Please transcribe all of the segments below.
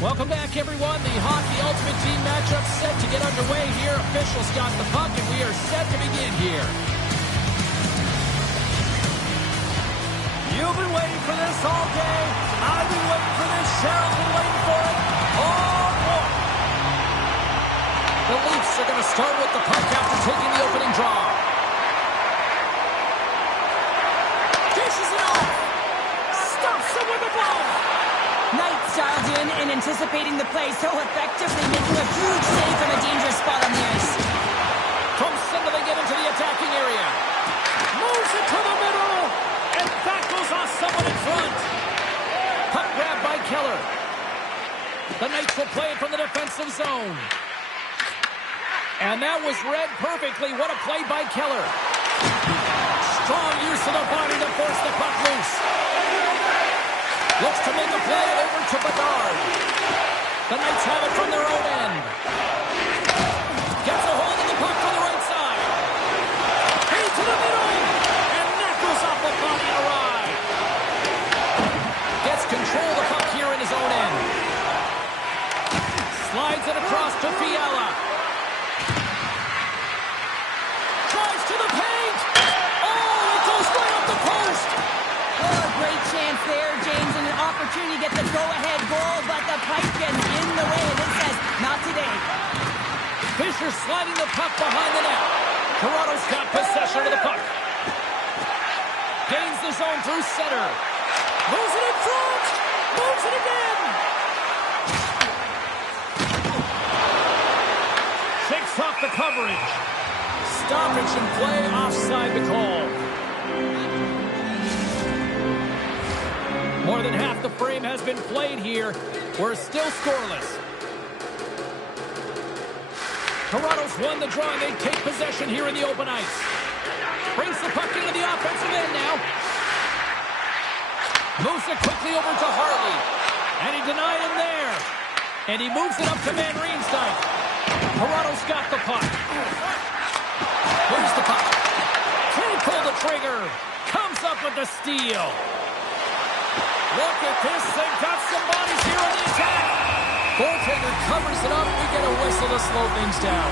Welcome back, everyone. The Hockey Ultimate Team matchup set to get underway here. Officials got the puck, and we are set to begin here. You've been waiting for this all day. I've been waiting for this. Cheryl's been waiting for it all morning. The Leafs are going to start with the puck after taking the opening draw. Dishes it off. Stuffs it with the glove. Knight dialed in and anticipating the play so effectively, making a huge save from a dangerous spot on the ice. From center, they get into the attacking area. Moves it to the middle, and tackles off someone in front. Puck grabbed by Keller. The Knights will play it from the defensive zone. And that was read perfectly. What a play by Keller. Strong use of the body to force the puck loose. Looks to make a play over to Bedard. The Knights have it from their own end. Gets a hold of the puck from the right side. Into the middle. And knuckles off the body and a ride. Gets control of the puck here in his own end. Slides it across to Fiala. Drives to the paint. Oh, it goes right up the post. Oh, great chance there, James, and an opportunity to get the go-ahead goal, but the pipe gets in the way, and it says, not today. Fisher sliding the puck behind the net. Toronto's got possession of the puck. Gains the zone through center. Moves it in front. Moves it again. Shakes off the coverage. Stoppage and play offside the call. More than half the frame has been played here. We're still scoreless. Toronto's won the draw, and they take possession here in the open ice. Brings the puck into the offensive end now. Moves it quickly over to Hartley. And he denied him there. And he moves it up to Van Riemsdyk. Toronto's got the puck. Here's the puck. Can't pull the trigger. Comes up with the steal. Look at this. They've got some bodies here on the attack. Goaltender covers it up. We get a whistle to slow things down.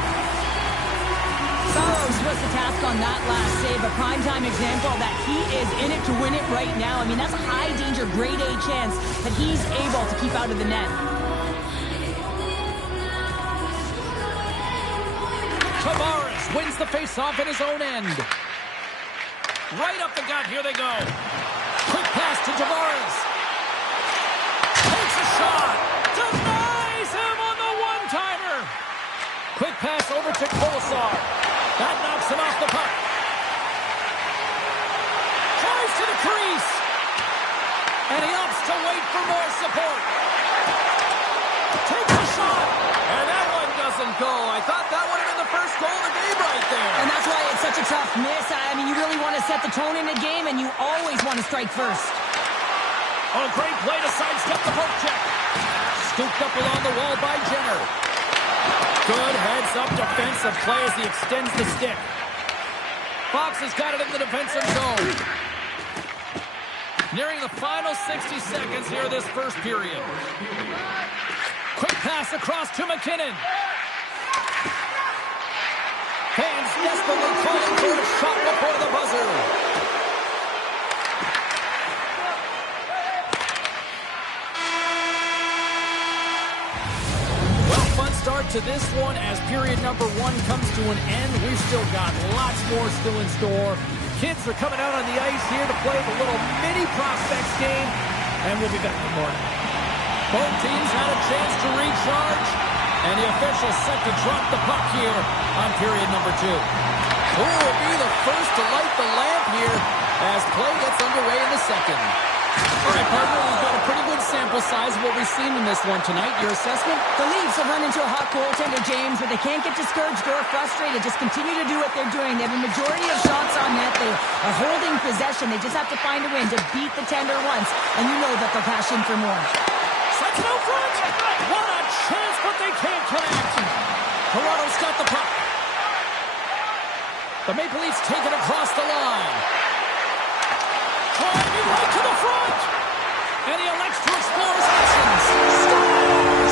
Saros was the task on that last save. A primetime example that he is in it to win it right now. I mean, that's a high-danger, grade A chance that he's able to keep out of the net. Tavares wins the face-off in his own end. Right up the gut. Here they go. Quick pass to Tavares. Takes a shot. Denies him on the one-timer. Quick pass over to Kolesar. That knocks him off the puck. Drives to the crease. And he opts to wait for more support. Takes a shot. And that one doesn't go. I thought that would have been the first goal of the game right there. And that's why it's such a tough miss. I mean, you really want to set the tone in the game, and you always want to strike first. Oh, great play to sidestep the poke check. Scooped up along the wall by Jenner. Good heads-up defensive play as he extends the stick. Fox has got it in the defensive zone. Nearing the final 60 seconds here of this first period. Quick pass across to McKinnon. Fans desperately calling for a shot before the buzzer. Well, fun start to this one as period number 1 comes to an end. We've still got lots more still in store. Kids are coming out on the ice here to play the little mini prospects game, and we'll be back in the morning. Both teams had a chance to recharge, and the officials set to drop the puck here on period number 2. Who will be the first to light the lamp here as play gets underway in the second? All right, partner, we've got a pretty good sample size of what we've seen in this one tonight. Your assessment? The Leafs have run into a hot goaltender, James, but they can't get discouraged or frustrated. Just continue to do what they're doing. They have a majority of shots on net. They are holding possession. They just have to find a win to beat the tender once, and you know that they'll cash in for more. Sets no front. What a chance, but they can't connect. Toronto's got the puck. The Maple Leafs take it across the line. Driving right to the front. And he elects to explore his options. Stop!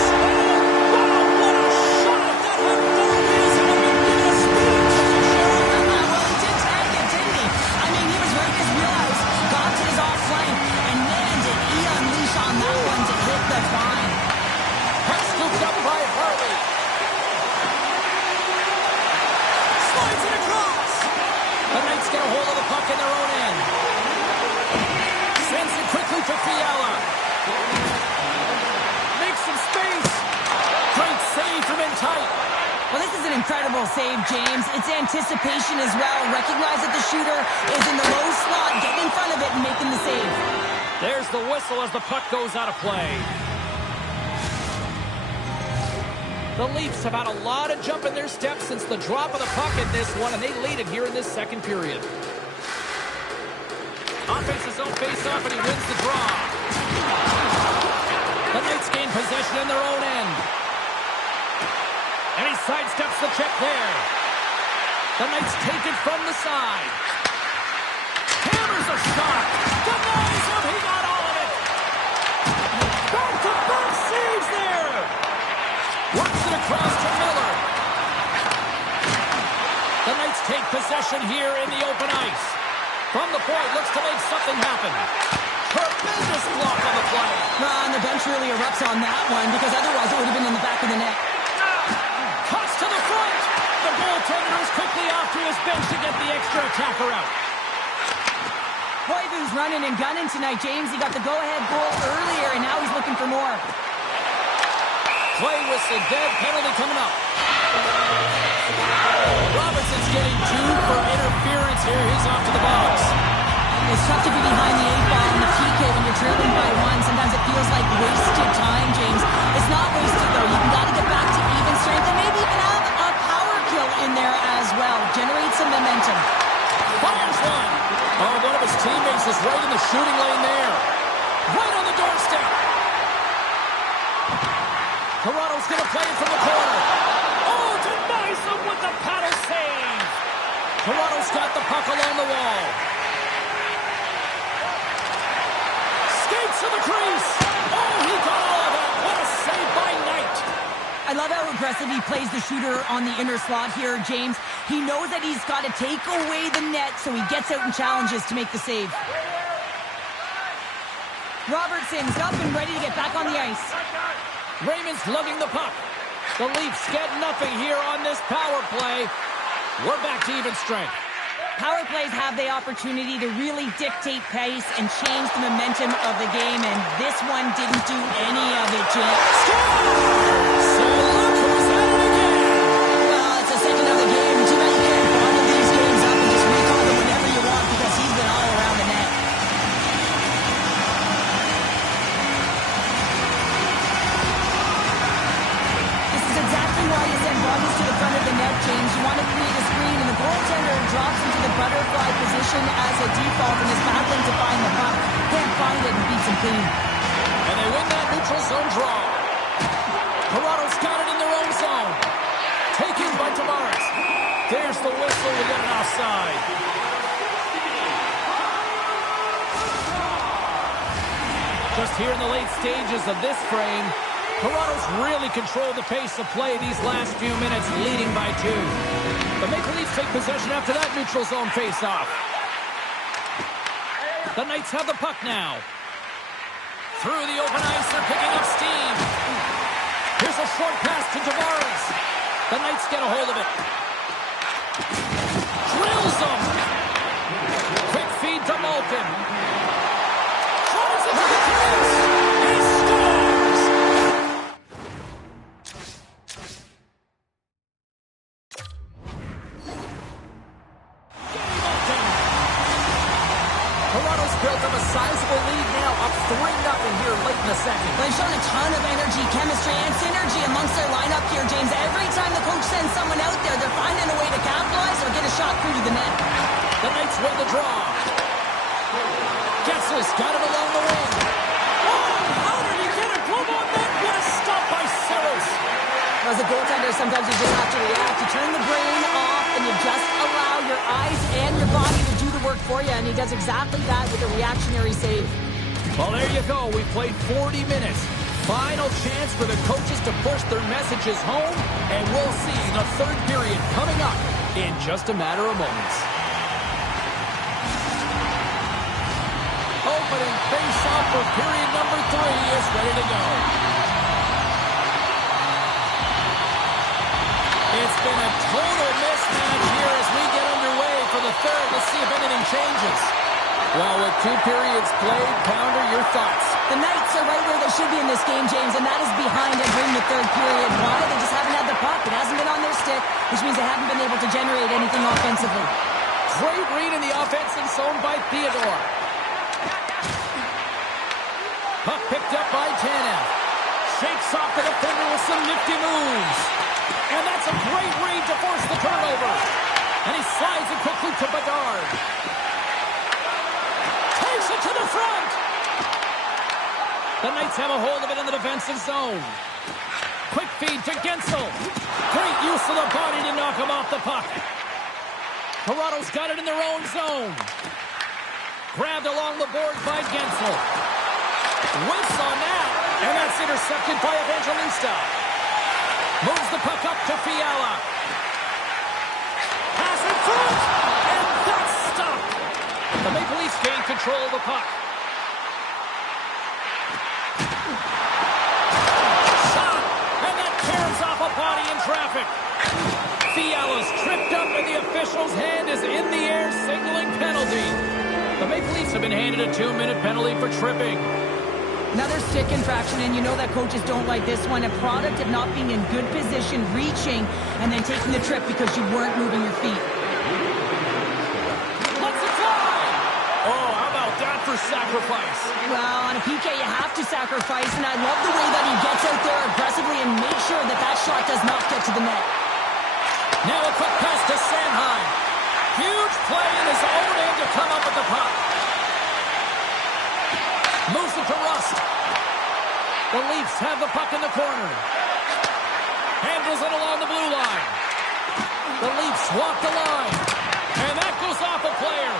incredible save, James. It's anticipation as well. Recognize that the shooter is in the low slot, getting in front of it and making the save. There's the whistle as the puck goes out of play. The Leafs have had a lot of jump in their steps since the drop of the puck in this one, and they lead it here in this second period. Offense's own face-off, and he wins the draw. The Knights gain possession in their own end. And he sidesteps the check there. The Knights take it from the side. Hammers a shot. Denies him. He got all of it. Back-to-back saves there. Works it across to Miller. The Knights take possession here in the open ice. From the point, looks to make something happen. Tremendous block on the play. And the bench really erupts on that one because otherwise it would have been in the back of the net. Cuts to the front. The goaltender is quickly off to his bench to get the extra attacker out. Koivu's running and gunning tonight, James. He got the go-ahead goal earlier, and now he's looking for more. Play whistle dead. Penalty coming up. Robertson's getting two for interference here. He's off to the box. It's tough to be behind the 8-ball in the PK when you're trailing by one. Sometimes it feels like wasted time, James. It's not wasted, though. You got to get back to even strength and maybe even have a power kill in there as well. Generate some momentum. Fires one. Oh, one of his teammates is right in the shooting lane there. Right on the doorstep. Toronto's going to play it from the corner. Oh, denies him with the paddle save. Toronto's got the puck along the wall. Skates to the crease. Oh, he got all of it. What a save by Knight. I love how aggressive he plays the shooter on the inner slot here, James. He knows that he's got to take away the net, so he gets out and challenges to make the save. Robertson's up and ready to get back on the ice. Raymond's lugging the puck. The Leafs get nothing here on this power play. We're back to even strength. Power plays have the opportunity to really dictate pace and change the momentum of the game, and this one didn't do any of it, James. So look who's at it again. Well, it's the second of the game. Too bad you can't bundle these games up and just recall them whenever you want because he's been all around the net. This is exactly why you send bodies to the front of the net, James. You want to create a screen, and the goaltender drops into the butterfly position as a default and is battling to find the puck. Can't find it and beats him clean. And they win that neutral zone draw. Toronto's got it in their own zone. Taken by Tavares. There's the whistle. We get an offside. Just here in the late stages of this frame, Toronto's really controlled the pace of play these last few minutes, leading by 2. The Maple Leafs take possession after that neutral zone face-off. The Knights have the puck now. Through the open ice, they're picking up steam. Here's a short pass to Tavares. The Knights get a hold of it. Drills them. Quick feed to Malkin. Drives it to the crease. He scores. Malkin. Toronto's built up a sizable lead now, up 3-0 here late in the second. They've shown a ton of energy, chemistry, and synergy amongst their lineup here, James. Every time the coach sends someone out there, they're finding a way to capitalize or get a shot through to the net. The Knights win the draw. Gessel's got it along the wing. Oh, how did he get a glove on that? What a stop by Saros. As a goaltender, sometimes you just have to react. You turn the brain off, and you just allow your eyes and your body to do the work for you, and he does exactly that with a reactionary save. Well, there you go. We played 40 minutes. Final chance for the coaches to push their messages home, and we'll see the third period coming up in just a matter of moments. Opening face-off for period number 3 is ready to go. It's been a total mismatch here as we get underway for the third. Let's see if anything changes. Well, with 2 periods played, Pounder, your thoughts? The Knights are right where they should be in this game, James, and that is behind entering the third period. Why? They just haven't had the puck. It hasn't been on their stick, which generate anything offensively. Great read in the offensive zone by Theodore. Puck picked up by Tanev. Shakes off the defender with some nifty moves. And that's a great read to force the turnover. And he slides it quickly to Bedard. Takes it to the front. The Knights have a hold of it in the defensive zone. Quick feed to Gensel. Great use of the body to knock him off the puck. Toronto's got it in their own zone. Grabbed along the boards by Gensel. Whiffs on that. And that's intercepted by Evangelista. Moves the puck up to Fiala. Pass in front. And that's stopped. The Maple Leafs gain control of the puck. Shot. And that tears off a body in traffic. Fiala's tripped up and the official's hand is in the air signaling penalty. The Maple Leafs have been handed a 2-minute penalty for tripping. Another stick infraction, and you know that coaches don't like this one. A product of not being in good position, reaching, and then taking the trip because you weren't moving your feet. Let's it fly! Oh, how about that for sacrifice? Well, on a PK, you have to sacrifice, and I love the way that he gets out there aggressively and makes sure that that shot does not get to the net. Now a quick pass to Sanheim. Huge play in his own end to come up with the puck. Moves it to Rust. The Leafs have the puck in the corner. Handles it along the blue line. The Leafs walk the line. And that goes off a player.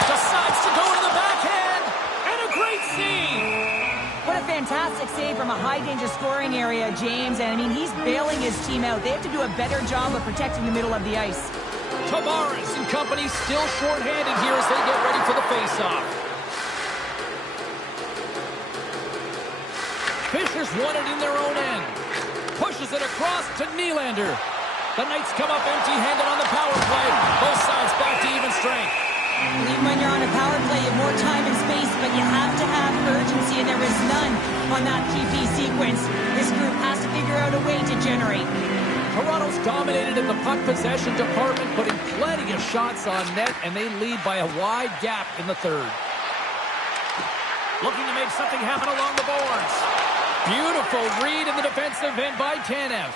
Decides to go to the backhand. And a great save. What a fantastic save from a high-danger scoring area, James. And, I mean, he's bailing his team out. They have to do a better job of protecting the middle of the ice. Tavares and company still shorthanded here as they get ready for the face-off. Fisher's won it in their own end. Pushes it across to Nylander. The Knights come up empty-handed on the power play. Both sides back to even strength. Even when you're on a power play, you have more time and space, but you have to have urgency, and there is none on that PP sequence. This group has to figure out a way to generate. Toronto's dominated in the puck possession department, putting plenty of shots on net, and they lead by a wide gap in the third. Looking to make something happen along the boards. Beautiful read in the defensive end by Tanev.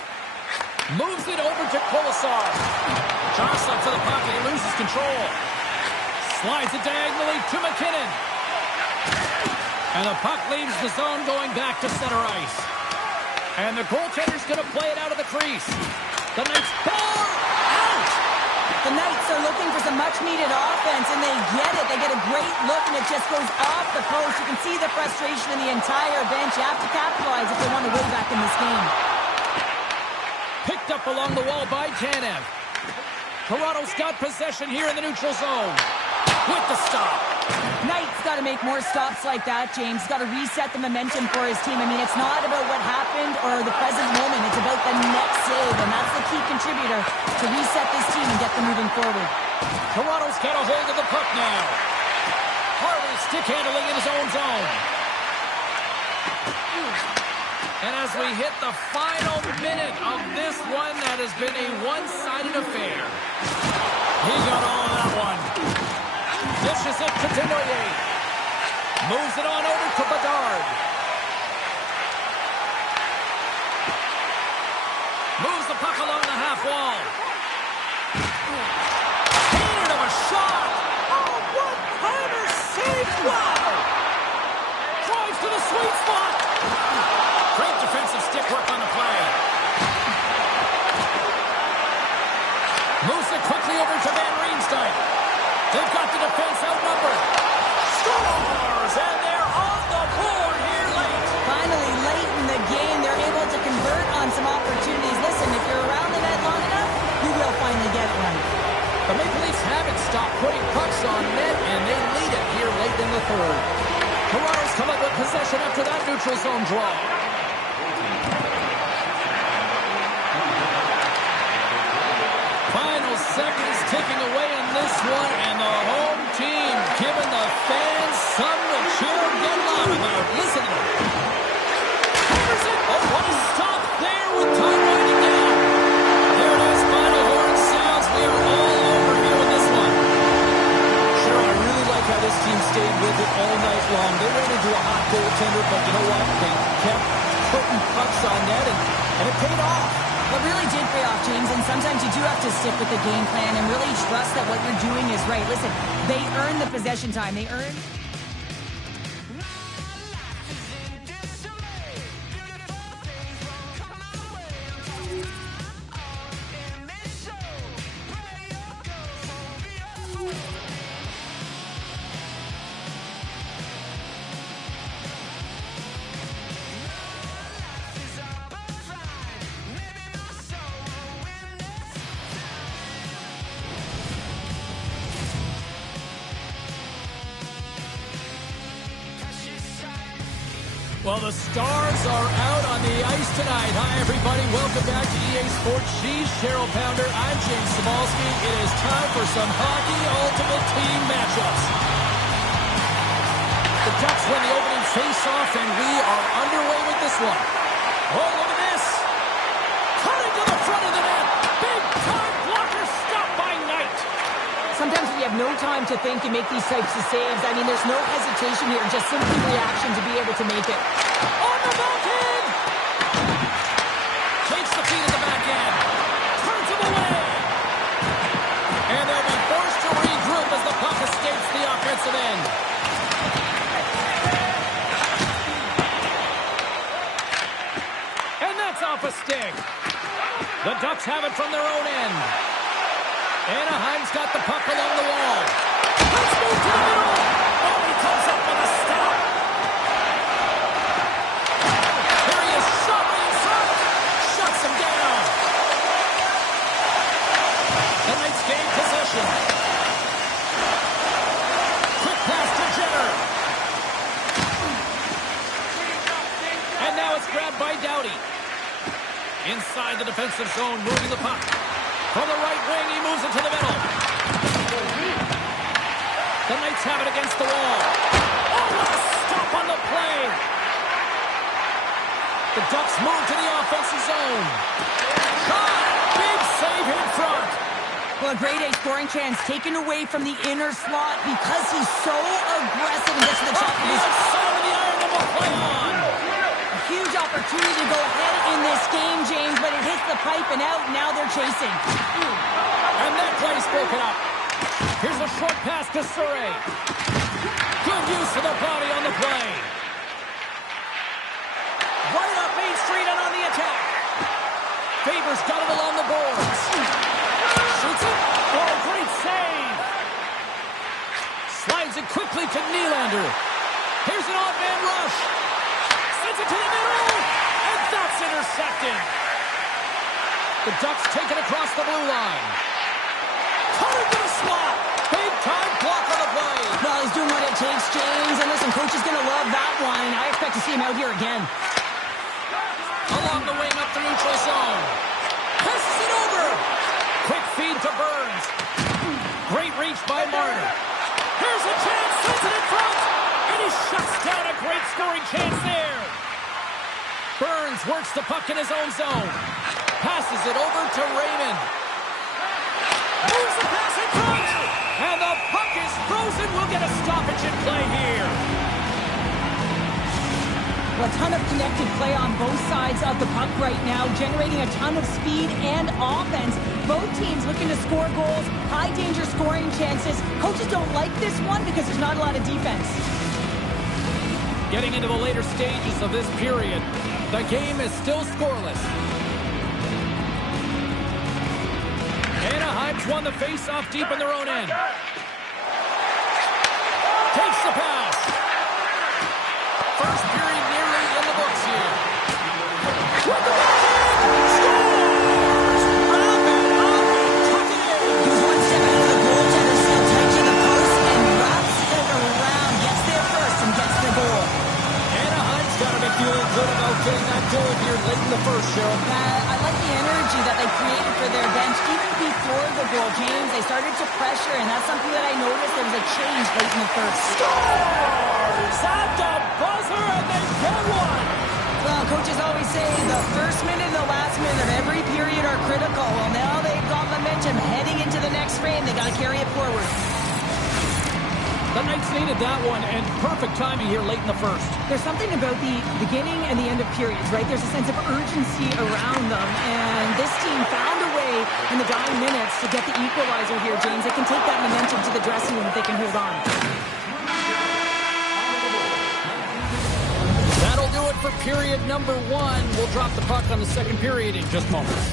Moves it over to Kolosar. Jostling for the puck, and he loses control. Slides it diagonally to McKinnon. And the puck leaves the zone going back to center ice. And the goaltender's going to play it out of the crease. The Knights ball out! The Knights are looking for some much-needed offense, and they get it. They get a great look, and it just goes off the post. You can see the frustration in the entire bench. You have to capitalize if they want to win back in this game. Picked up along the wall by Tanev. Toronto's got possession here in the neutral zone. With the stop. Knight's got to make more stops like that, James. Got to reset the momentum for his team. I mean, it's not about what happened or the present moment. It's about the next save, and that's the key contributor to reset this team and get them moving forward. Toronto's got a hold of the puck now. Harley stick handling in his own zone. And as we hit the final minute of this one, that has been a one-sided affair. He got all of that one. Dishes it to Denoyer. Moves it on over to Bedard. Moves the puck along the half wall. Painted him a shot. Oh, one-timer save. Wow. Drives to the sweet spot. Great defensive stick work on the play. Moves it quickly over to Van Riemsdyk. They've got the defense outnumbered. Scores! And they're on the board here late. Finally, late in the game, they're able to convert on some opportunities. Listen, if you're around the net long enough, you will finally get one. The Maple Leafs haven't stopped putting pucks on net, and they lead it here late in the third. Toronto's come up with possession after that neutral zone draw. Final seconds ticking away in this one, and the home team giving the fans something to cheer and get loud about. Listen to them. Hammers it. Oh, what a stop there with time winding down. There it is. Final horn sounds. We are all Well, it really did pay off, James, and sometimes you do have to stick with the game plan and really trust that what you're doing is right. Listen, they earned the possession time. They earned... Well, the stars are out on the ice tonight. Hi, everybody. Welcome back to EA Sports. She's Cheryl Pounder. I'm James Cybulski. It is time for some Hockey Ultimate Team matchups. The Ducks win the opening face-off, and we are underway with this one. Oh, look at this. Cutting to the front of the net. Big-time blocker stopped by Knight. Sometimes we have no time to think and make these types of saves. I mean, there's no hesitation here, just simply reaction to be able to make it. On the back end! Takes the feet at the back end. Turns him away. And they'll be forced to regroup as the puck escapes the offensive end. And that's off a stick. The Ducks have it from their own end. Anaheim's got the puck along the wall. Let's move to the middle. Oh, he comes up with a stop. Here he is, shot in front. Shuts him down. The Knights gain possession. Quick pass to Jenner. And now it's grabbed by Doughty. Inside the defensive zone, moving the puck. From the right wing, he moves it to the middle. The Knights have it against the wall. Oh, what a stop on the play. The Ducks move to the offensive zone. Shot! Big save in front. Well, a grade A scoring chance taken away from the inner slot because he's so aggressive and gets to the top of his... Outside of the iron and will play on. Huge opportunity to go ahead in this game, James, but it hits the pipe and out. Now they're chasing. And that play's broken up. Here's a short pass to Surrey. Good use of the body on the play. Right up Main Street and on the attack. Faber's got it along the boards. Shoots it. Oh, great save. Slides it quickly to Nylander. Here's an odd man rush. Sends it to the middle, and that's intercepted. The Ducks take it across the blue line. Cut into the slot. Big time block on the play. Well, he's doing what it takes, James. And listen, coach is going to love that one. I expect to see him out here again. Along the wing up the neutral zone. Passes it over. Quick feed to Burns. Great reach by Marner. Here's a chance. Sends it in front. And he shuts down a great scoring chance there. Burns works the puck in his own zone. Passes it over to Raymond. Moves the pass in front. And the puck is frozen. We'll get a stoppage in play here. Well, a ton of connected play on both sides of the puck right now, generating a ton of speed and offense. Both teams looking to score goals, high-danger scoring chances. Coaches don't like this one because there's not a lot of defense. Getting into the later stages of this period, the game is still scoreless. Anaheim's won the face-off deep in their own end. Takes the pass. First period nearly in the books here. With the scores! Wrap it up and tuck it in. He's one step out of the goaltender, still tight to the post, and wraps it around. Gets there first and gets the goal. Anaheim's got to be feeling good about getting that goal here late in the first, Cheryl. I like the energy that they created for their bench. Even before the goal, James, they started to pressure, and that's something that I noticed. There was a change late in the first. Scores! At the buzzer, and they get one! Well, coaches always say the first minute and the last minute of every period are critical. Well, now they've got momentum heading into the next frame. They got to carry it forward. The Knights needed that one, and perfect timing here late in the first. There's something about the beginning and the end of periods, right? There's a sense of urgency around them, and this team found a way in the dying minutes to get the equalizer here, James. They can take that momentum to the dressing room if they can hold on. That'll do it for period number 1. We'll drop the puck on the second period in just moments.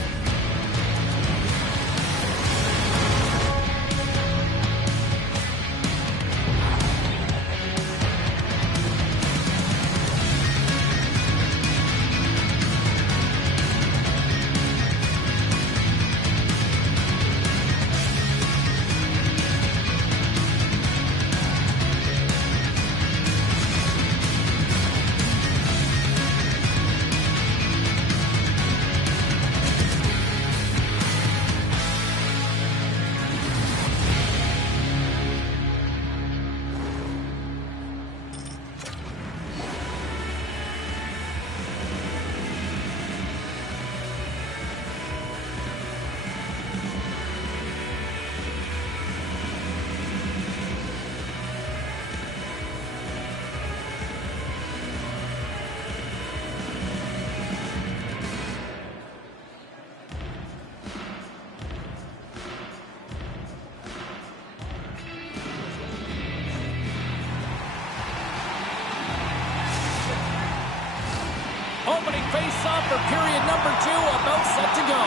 Opening face-off for period number 2, about set to go.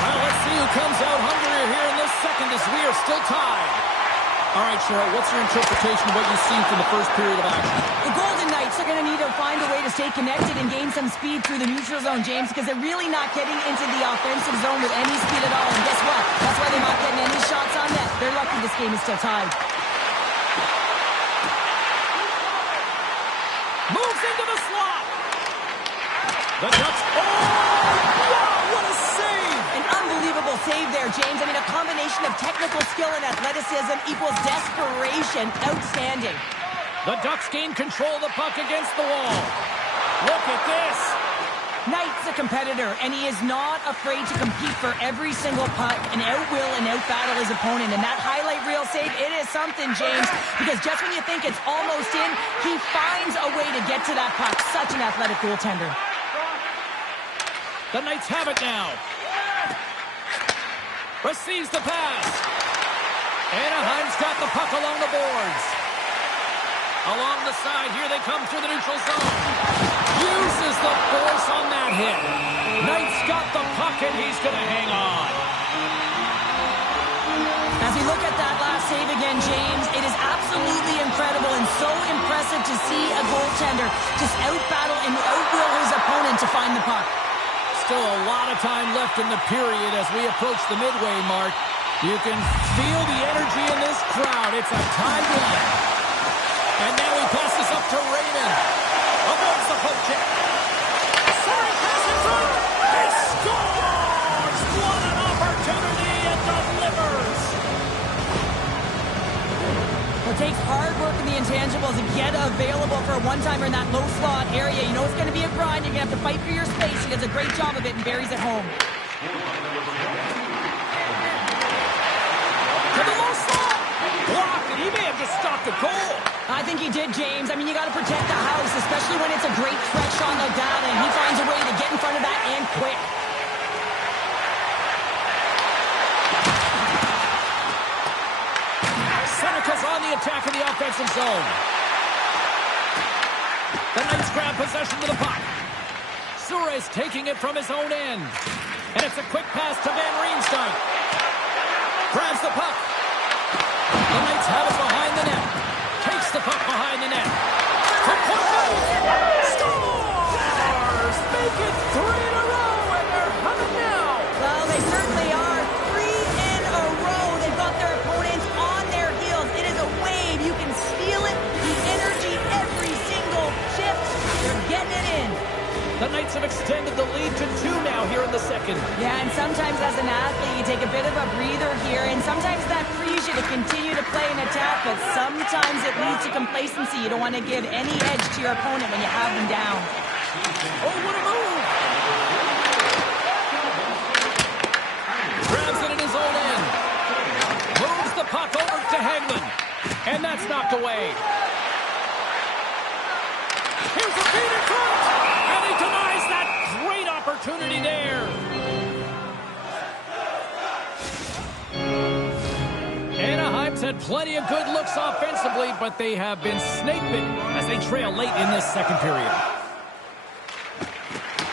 Well, let's see who comes out hungrier here in this second as we are still tied. All right, Cheryl, what's your interpretation of what you've seen from the first period of action? The Golden Knights are going to need to find a way to stay connected and gain some speed through the neutral zone, James, because they're really not getting into the offensive zone with any speed at all. And guess what? That's why they're not getting any shots on net. They're lucky this game is still tied. Moves into the slot. The Ducks. Oh, wow, what a save. An unbelievable save there, James. I mean, a combination of technical skill and athleticism equals desperation. Outstanding. The Ducks gain control of the puck against the wall. Look at this. Knight's a competitor, and he is not afraid to compete for every single puck and outwill and outbattle his opponent. And that highlight reel save, it is something, James, because just when you think it's almost in, he finds a way to get to that puck. Such an athletic goaltender. The Knights have it now. Receives the pass. Anaheim's got the puck along the boards. Along the side, here they come through the neutral zone. Uses the force on that hit. Knight's got the puck, and he's going to hang on. As we look at that last save again, James, it is absolutely incredible and so impressive to see a goaltender just outbattle and outwill his opponent to find the puck. Still a lot of time left in the period as we approach the midway mark. You can feel the energy in this crowd. It's a tie game. And now he passes up to Raymond. Avoids the poke check. Sorry, passes through. He scores! What an opportunity and delivers. It takes hard work in the intangibles to get available for a one-timer in that low slot area. You know it's going to be a grind. You're going to have to fight for your space. He does a great job of it and buries it home. To the low slot. Blocked, and he may have just stopped the goal. I think he did, James. I mean, you got to protect the house, especially when it's a great threat shot like that, and he finds a way to get in front of that and quick. Seneca's on the attack in the offensive zone. The Knights grab possession to the puck. Suarez taking it from his own end. And it's a quick pass to Van Riemsdyk. Grabs the puck. The Knights have it behind the net. Takes the puck behind the net. Scores! Make it 3 in a row, and they're humming now. Well, they certainly are. 3 in a row. They've got their opponents on their heels. It is a wave. You can feel it. The energy, every single shift. They're getting it in. The Knights have extended the lead to 2 now here in the second. Yeah, and sometimes as an athlete, you take a bit of a breather here, and sometimes that frees you to continue to play an attack, but sometimes it leads to complacency. You don't want to give any edge to your opponent when you have them down. Oh, what a move! Grabs it in his own end. away. Here's a feed in front, and he denies that great opportunity there. Anaheim's had plenty of good looks offensively, but they have been snake-bitten as they trail late in this second period.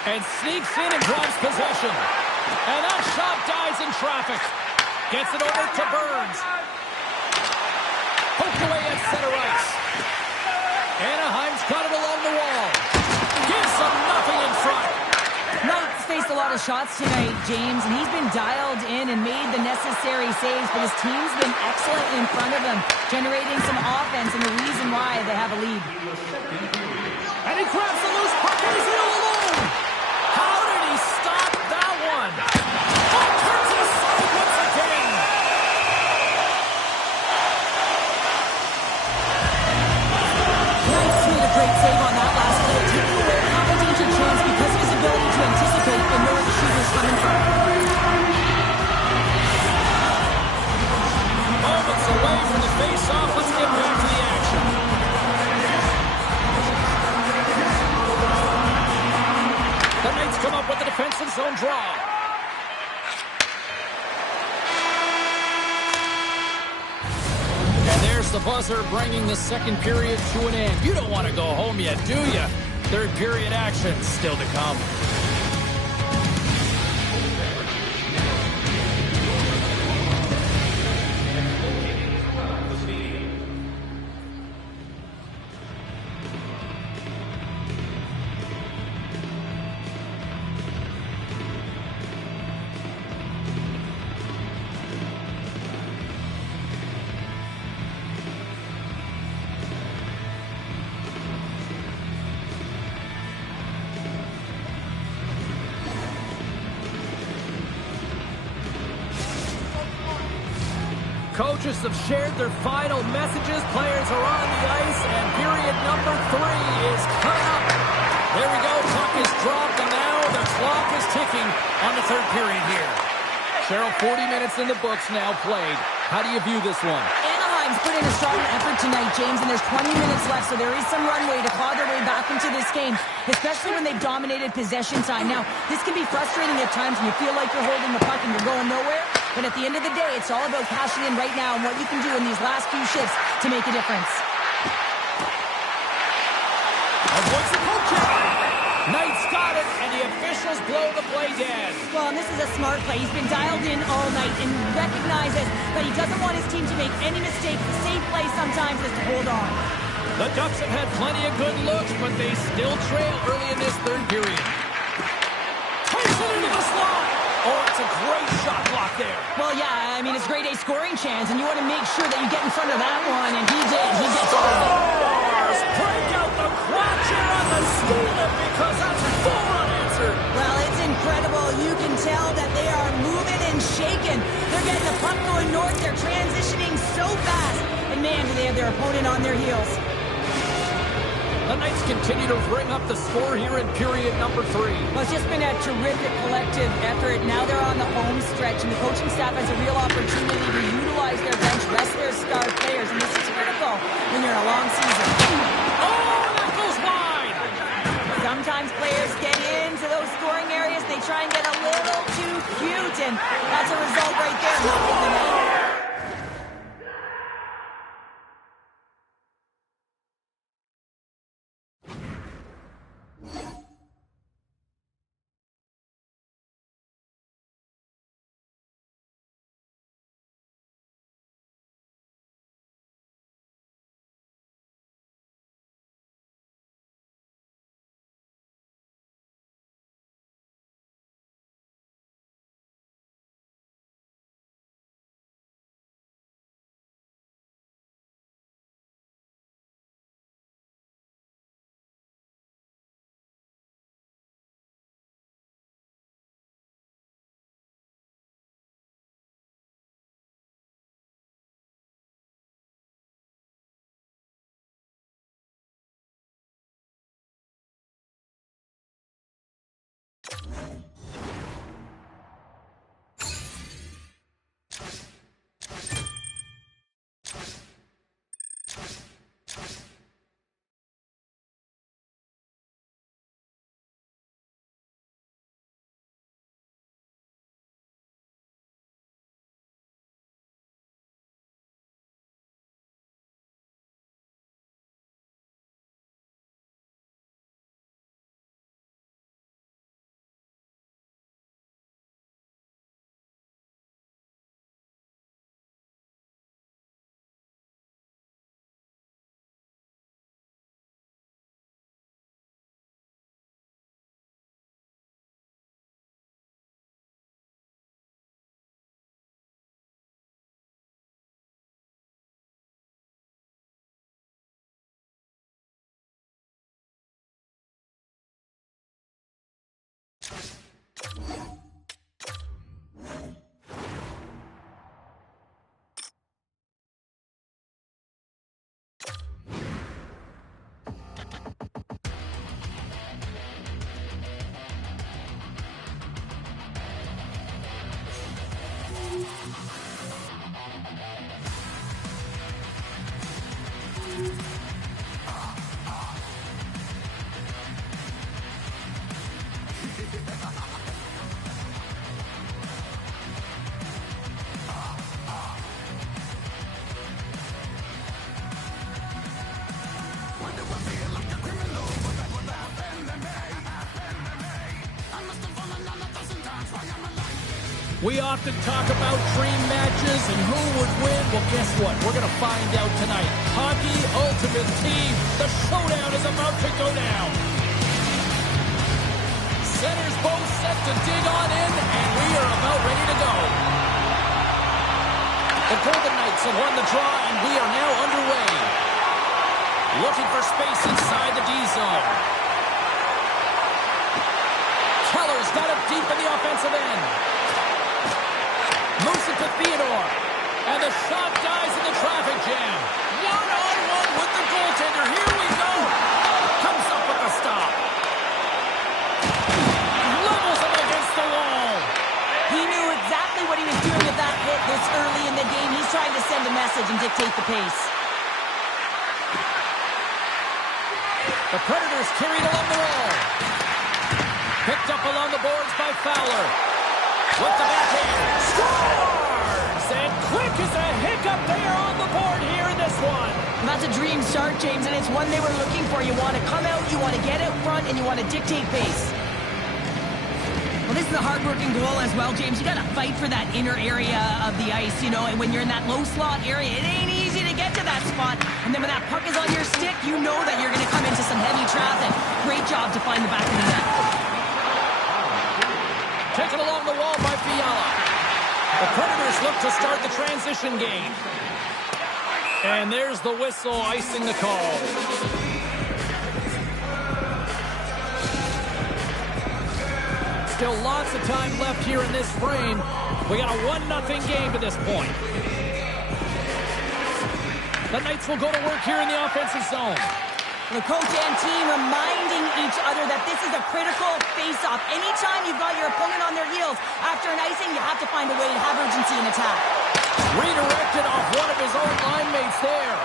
And sneaks in and grabs possession. And that shot dies in traffic. Gets it over to Burns. Poked away at center ice. Anaheim's got it along the wall. Gives them nothing in front. Knight's faced a lot of shots tonight, James, and he's been dialed in and made the necessary saves, but his team's been excellent in front of him, generating some offense, and the reason why they have a lead. And he grabs the loose puck, and he's all alone. How did he stop that one? Oh, turns it aside once again. Knight's made a great save on that last play, taking away a high-danger chance because of his ability to anticipate and know where the shooter's coming from. Moments away from the face-off. Let's get back to the action. The Knights come up with a defensive zone draw. And there's the buzzer bringing the second period to an end. You don't want to go home yet, do you? Third period action still to come. Coaches have shared their final messages. Players are on the ice, and period number 3 is coming up. There we go. Puck is dropped, and now the clock is ticking on the third period here. Cheryl, 40 minutes in the books now played. How do you view this one? Anaheim's put in a strong effort tonight, James, and there's 20 minutes left, so there is some runway to claw their way back into this game, especially when they've dominated possession time. Now, this can be frustrating at times when you feel like you're holding the puck and you're going nowhere. But at the end of the day, it's all about cashing in right now and what you can do in these last few shifts to make a difference. Avoids the poke check. Knights got it, and the officials blow the play dead. Well, and this is a smart play. He's been dialed in all night and recognizes that he doesn't want his team to make any mistakes. The safe play sometimes is to hold on. The Ducks have had plenty of good looks, but they still trail early in this third period. Takes it into the slot. Oh, it's a great shot block there. Well, yeah, I mean, it's grade A scoring chance, and you want to make sure that you get in front of that one, and he did. He gets all of it. Break out the quatcher on the steal it because that's full unanswered. Well, it's incredible. You can tell that they are moving and shaking. They're getting the puck going north. They're transitioning so fast. And, man, do they have their opponent on their heels. The Knights continue to bring up the score here in period number 3. Well, it's just been a terrific collective effort. Now they're on the home stretch, and the coaching staff has a real opportunity to utilize their bench, rest their star players, and this is critical when you're in a long season. Oh, that goes wide! Sometimes players get into those scoring areas, they try and get a little too cute, and that's a result right there. Not hitting the net. We often talk about dream matches and who would win. Well, guess what? We're going to find out tonight. Hockey Ultimate Team. The showdown is about to go down. Centers both set to dig on in, and we are about ready to go. The Golden Knights have won the draw, and we are now underway. Looking for space inside the D-zone. Keller's got it deep in the offensive end. Moves it to Theodore. And the shot dies in the traffic jam. One-on-one with the goaltender. Here we go. Comes up with the stop. Levels him against the wall. He knew exactly what he was doing with that hit this early in the game. He's trying to send a message and dictate the pace. The Predators carried along the wall. Picked up along the boards by Fowler. With the backhand. Scores! And quick as a hiccup, they are on the board here in this one. And that's a dream start, James, and it's one they were looking for. You want to come out, you want to get out front, and you want to dictate pace. Well, this is a hard-working goal as well, James. You got to fight for that inner area of the ice, you know, and when you're in that low slot area, it ain't easy to get to that spot. And then when that puck is on your stick, you know that you're going to come into some heavy traffic. Great job to find the back of the net. Taken along the wall by Fiala. The Predators look to start the transition game. And there's the whistle icing the call. Still lots of time left here in this frame. We got a 1-0 game to this point. The Knights will go to work here in the offensive zone. The coach and team reminding each other that this is a critical face-off. Anytime you've got your opponent on their heels after an icing, you have to find a way to have urgency in attack. Redirected off one of his own line mates there.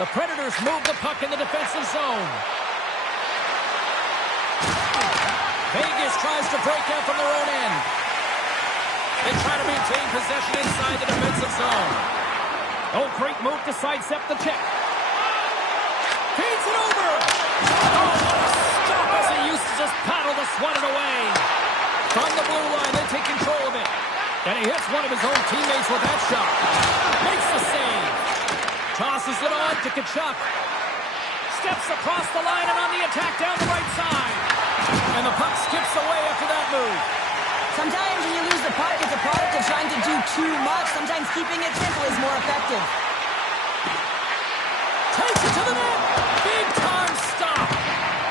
The Predators move the puck in the defensive zone. Vegas tries to break out from their own end. They try to maintain possession inside the defensive zone. Oh, great move to sidestep the check. Feeds it over. Oh, what a stop as he used to just paddle to swat it away. From the blue line, they take control of it. And he hits one of his own teammates with that shot. Makes the save. Tosses it on to Tkachuk. Steps across the line and on the attack down the right side. And the puck skips away after that move. Sometimes when you lose the puck, it's a product of trying to do too much. Sometimes keeping it simple is more effective. Takes it to the net. Big time stop.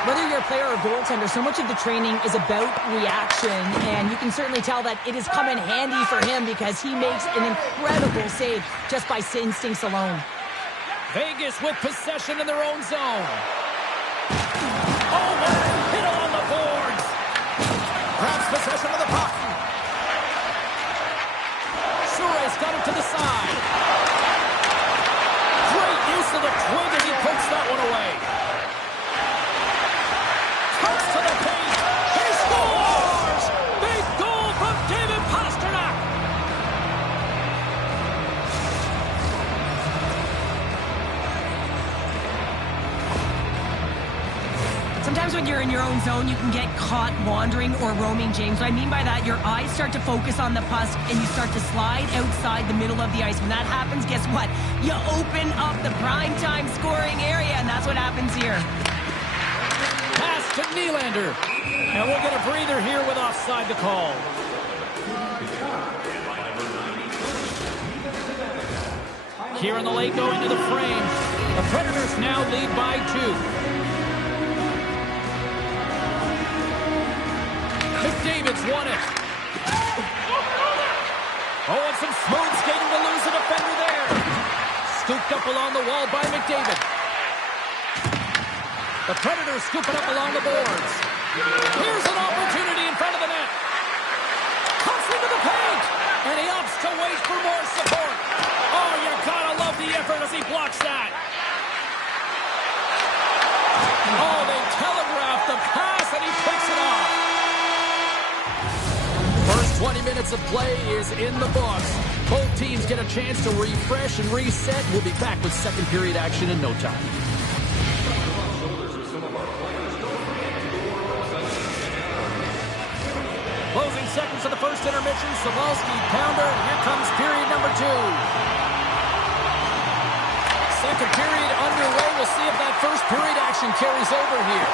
Whether you're a player or goaltender, so much of the training is about reaction, and you can certainly tell that it has come in handy for him because he makes an incredible save just by instincts alone. Vegas with possession in their own zone. Oh, what a hit on the boards. Grabs possession of the puck. Suarez got it to the side. Great use of the twig as he pokes that one away. Cuts to the paint. He scores! Big goal from David Pastrnak. Sometimes when you're in your own zone, you can get caught wandering or roaming, James. What I mean by that, your eyes start to focus on the puck and you start to slide outside the middle of the ice. When that happens, guess what? You open up the primetime scoring area, and that's what happens here. Pass to Nylander. And we'll get a breather here with offside the call. Here in the late going to the frame. The Predators now lead by 2. McDavid's won it. Oh, and some smooth skating to lose a defender there. Scooped up along the wall by McDavid. The Predators scoop it up along the boards. Here's an opportunity in front of the net. Cuts into the paint. And he opts to wait for more support. Oh, you gotta love the effort as he blocks that. Oh, they telegraphed the pass and he picks it off. First 20 minutes of play is in the books. Both teams get a chance to refresh and reset. We'll be back with second period action in no time. Closing seconds of the first intermission. Savalski, pounder. Here comes period number 2. Second period underway. We'll see if that first period action carries over here.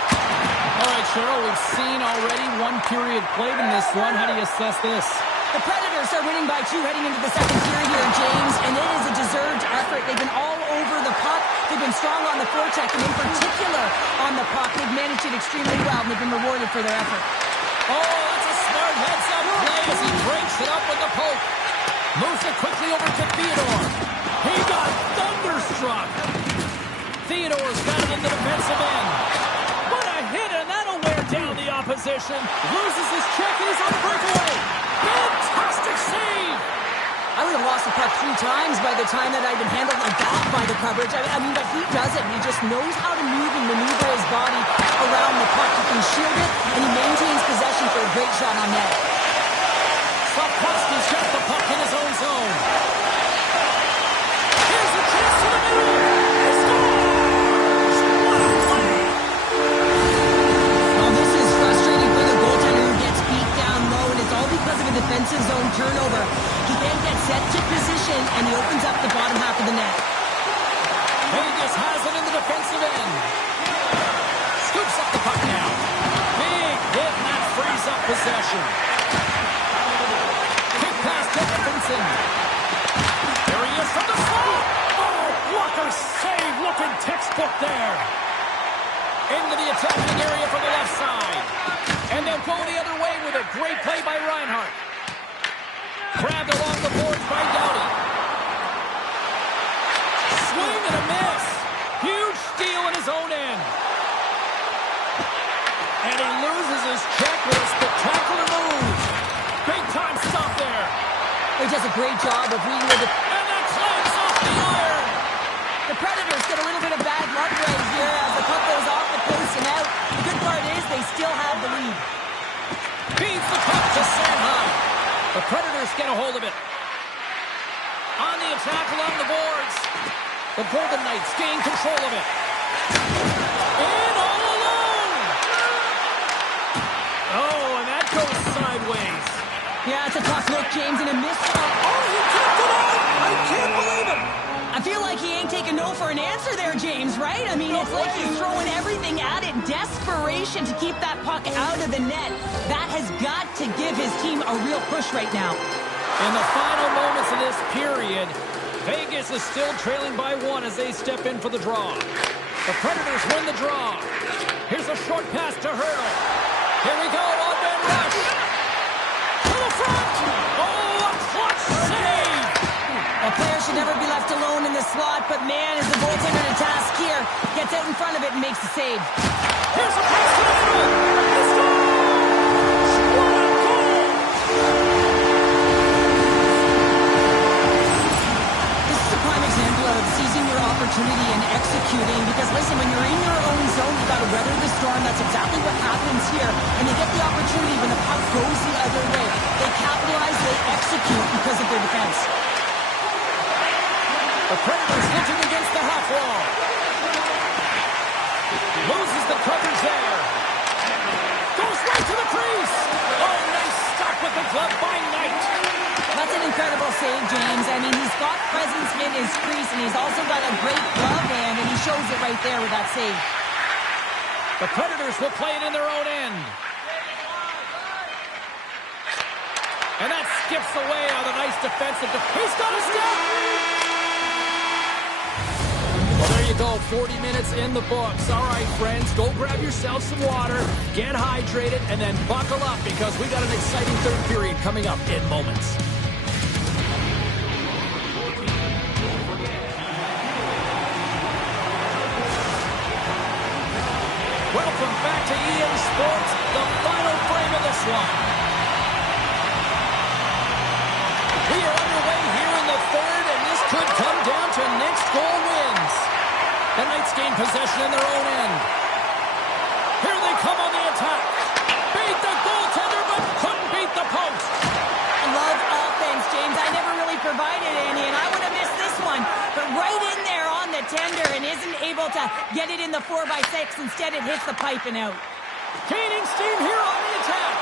All right, Cheryl, we've seen already one period played in this one. How do you assess this? The Predators are winning by 2 heading into the second period here, James, and it is a deserved effort. They've been all over the puck. They've been strong on the forecheck, and in particular on the puck. They've managed it extremely well, and they've been rewarded for their effort. Oh, that's a smart heads-up play as he breaks it up with the poke. Moves it quickly over to Theodore. He got thunderstruck. Theodore's got it in the defensive end. What a hit, and that'll wear down the opposition. Loses his check, and he's on the breakaway. Fantastic save! I would have lost the puck 3 times by the time that I'd been handled like that by the coverage. I mean, but he does it. He just knows how to move and maneuver his body around the puck. He can shield it, and he maintains possession for a great shot on net. Slavkovsky's got the puck in his own zone. Here's the chance to the middle. He scores! What a play! Well, this is frustrating for the goaltender who gets beat down low, and it's all because of a defensive zone turnover. He can't get set to position, and he opens up the bottom half of the net. Vegas has it in the defensive end. Scoops up the puck now. Big hit, and that frees up possession. Quick pass to Edmondson. There he is from the slot. Oh, blocker save, looking textbook there. Into the attacking area from the left side. And they'll go the other way with a great play by Reinhart. Grabbed along the boards by Doughty. Swing and a miss. Huge steal in his own end. And he loses his check with a spectacular move. Big time stop there. He does a great job of reading the... And that clanks off the iron. The Predators get a little bit of bad luck right here as the puck goes off the post and out. The good part is they still have the lead. Feeds the puck to Sanheim. The Predators get a hold of it. On the attack along the boards. The Golden Knights gain control of it. In all alone. Oh, and that goes sideways. Yeah, it's a tough look, James, and a missed shot. Oh, he kicked it out! I can't believe it! I feel like he ain't taking no for an answer there, James, right? I mean, it's like he's throwing everything at it. Desperation to keep that puck out of the net. That has got to give his team a real push right now. In the final moments of this period, Vegas is still trailing by 1 as they step in for the draw. The Predators win the draw. Here's a short pass to Hurdle. Here we go, on-man rush. To the front. Oh, a clutch save. A player should never be left alone in the slot, but man, is the goaltender to task here. Gets out in front of it and makes the save. Here's a pass to the middle. He scores! What a goal! This is a prime example of seizing your opportunity and executing, because listen, when you're in your own zone, you got to weather the storm. That's exactly what happens here. And they get the opportunity when the puck goes the other way. They capitalize, they execute because of their defense. The Predators hitting against the half wall. Loses the coverage there. Goes right to the crease. Oh, nice stop with the glove by Knight. That's an incredible save, James. I mean, he's got presence in his crease, and he's also got a great glove hand, and he shows it right there with that save. The Predators will play it in their own end. And that skips away on a nice defensive. He's got a step. Well, there you go. 40 minutes in the books. All right, friends, go grab yourself some water, get hydrated, and then buckle up because we got an exciting third period coming up in moments. Welcome back to EA Sports, the final frame of this one. We are underway here in the third, and this could come down to next goal wins. The Knights gain possession in their own end. Here they come on the attack. Beat the goaltender, but couldn't beat the post. I love offense, James. I never really provided any, and I would have missed this one. But right in there on the tender and isn't able to get it in the 4x6. Instead, it hits the pipe and out. Gaining steam here on the attack.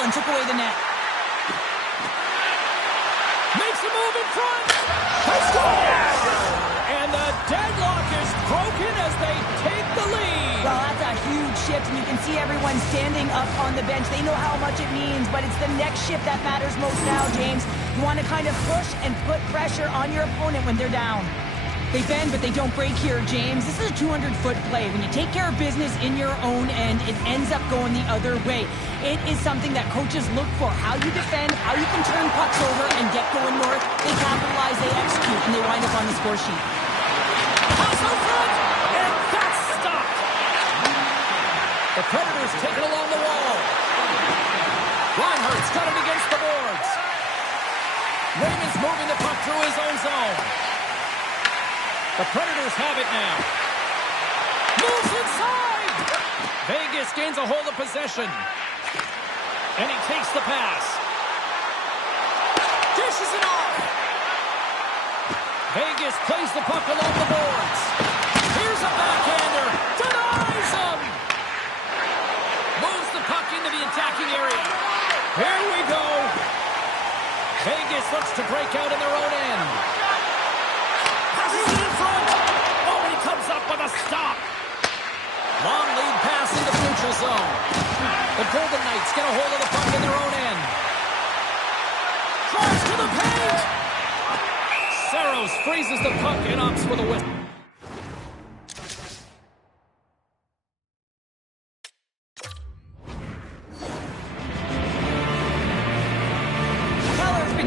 dribble and took away the net. Makes a move in front. He scores! And the deadlock is broken as they take the lead. Well, that's a huge shift, and you can see everyone standing up on the bench. They know how much it means, but it's the next shift that matters most now, James. You want to kind of push and put pressure on your opponent when they're down. They bend, but they don't break here, James. This is a 200-foot play. When you take care of business in your own end, it ends up going the other way. It is something that coaches look for. How you defend, how you can turn pucks over and get going north. They capitalize, they execute, and they wind up on the score sheet. Pass out front, and that's stopped. The Predators take it along the wall. Reinhardt's got it against the boards. Raymond's moving the puck through his own zone. The Predators have it now. Moves inside. Vegas gains a hold of possession. And he takes the pass. Dishes it off. Vegas plays the puck along the boards. Here's a backhander. Denies him. Moves the puck into the attacking area. Here we go. Vegas looks to break out in their own end. Passes it in front. Oh, and he comes up with a stop. Long lead pass in the neutral zone. The Golden Knights get a hold of the puck in their own end. Drives to the paint. Saros freezes the puck and opts for the win.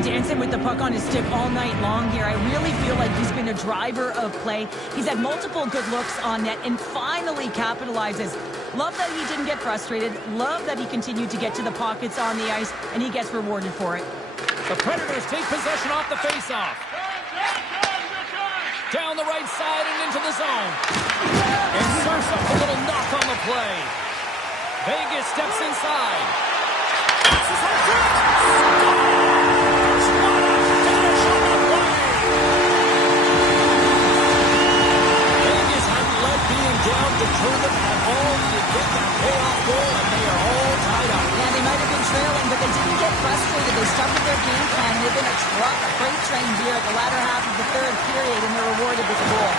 Dancing with the puck on his stick all night long here. I really feel like he's been a driver of play. He's had multiple good looks on net and finally capitalizes. Love that he didn't get frustrated. Love that he continued to get to the pockets on the ice, and he gets rewarded for it. The Predators take possession off the faceoff. Down the right side and into the zone. And serves up a little knock on the play. Vegas steps inside. Passes on front. Down determined at all to get that payoff goal, and they are all tied up. Yeah, they might have been trailing, but they didn't get frustrated. They stuck with their game plan. They've been a truck, a freight train here at the latter half of the third period, and they're rewarded with a goal.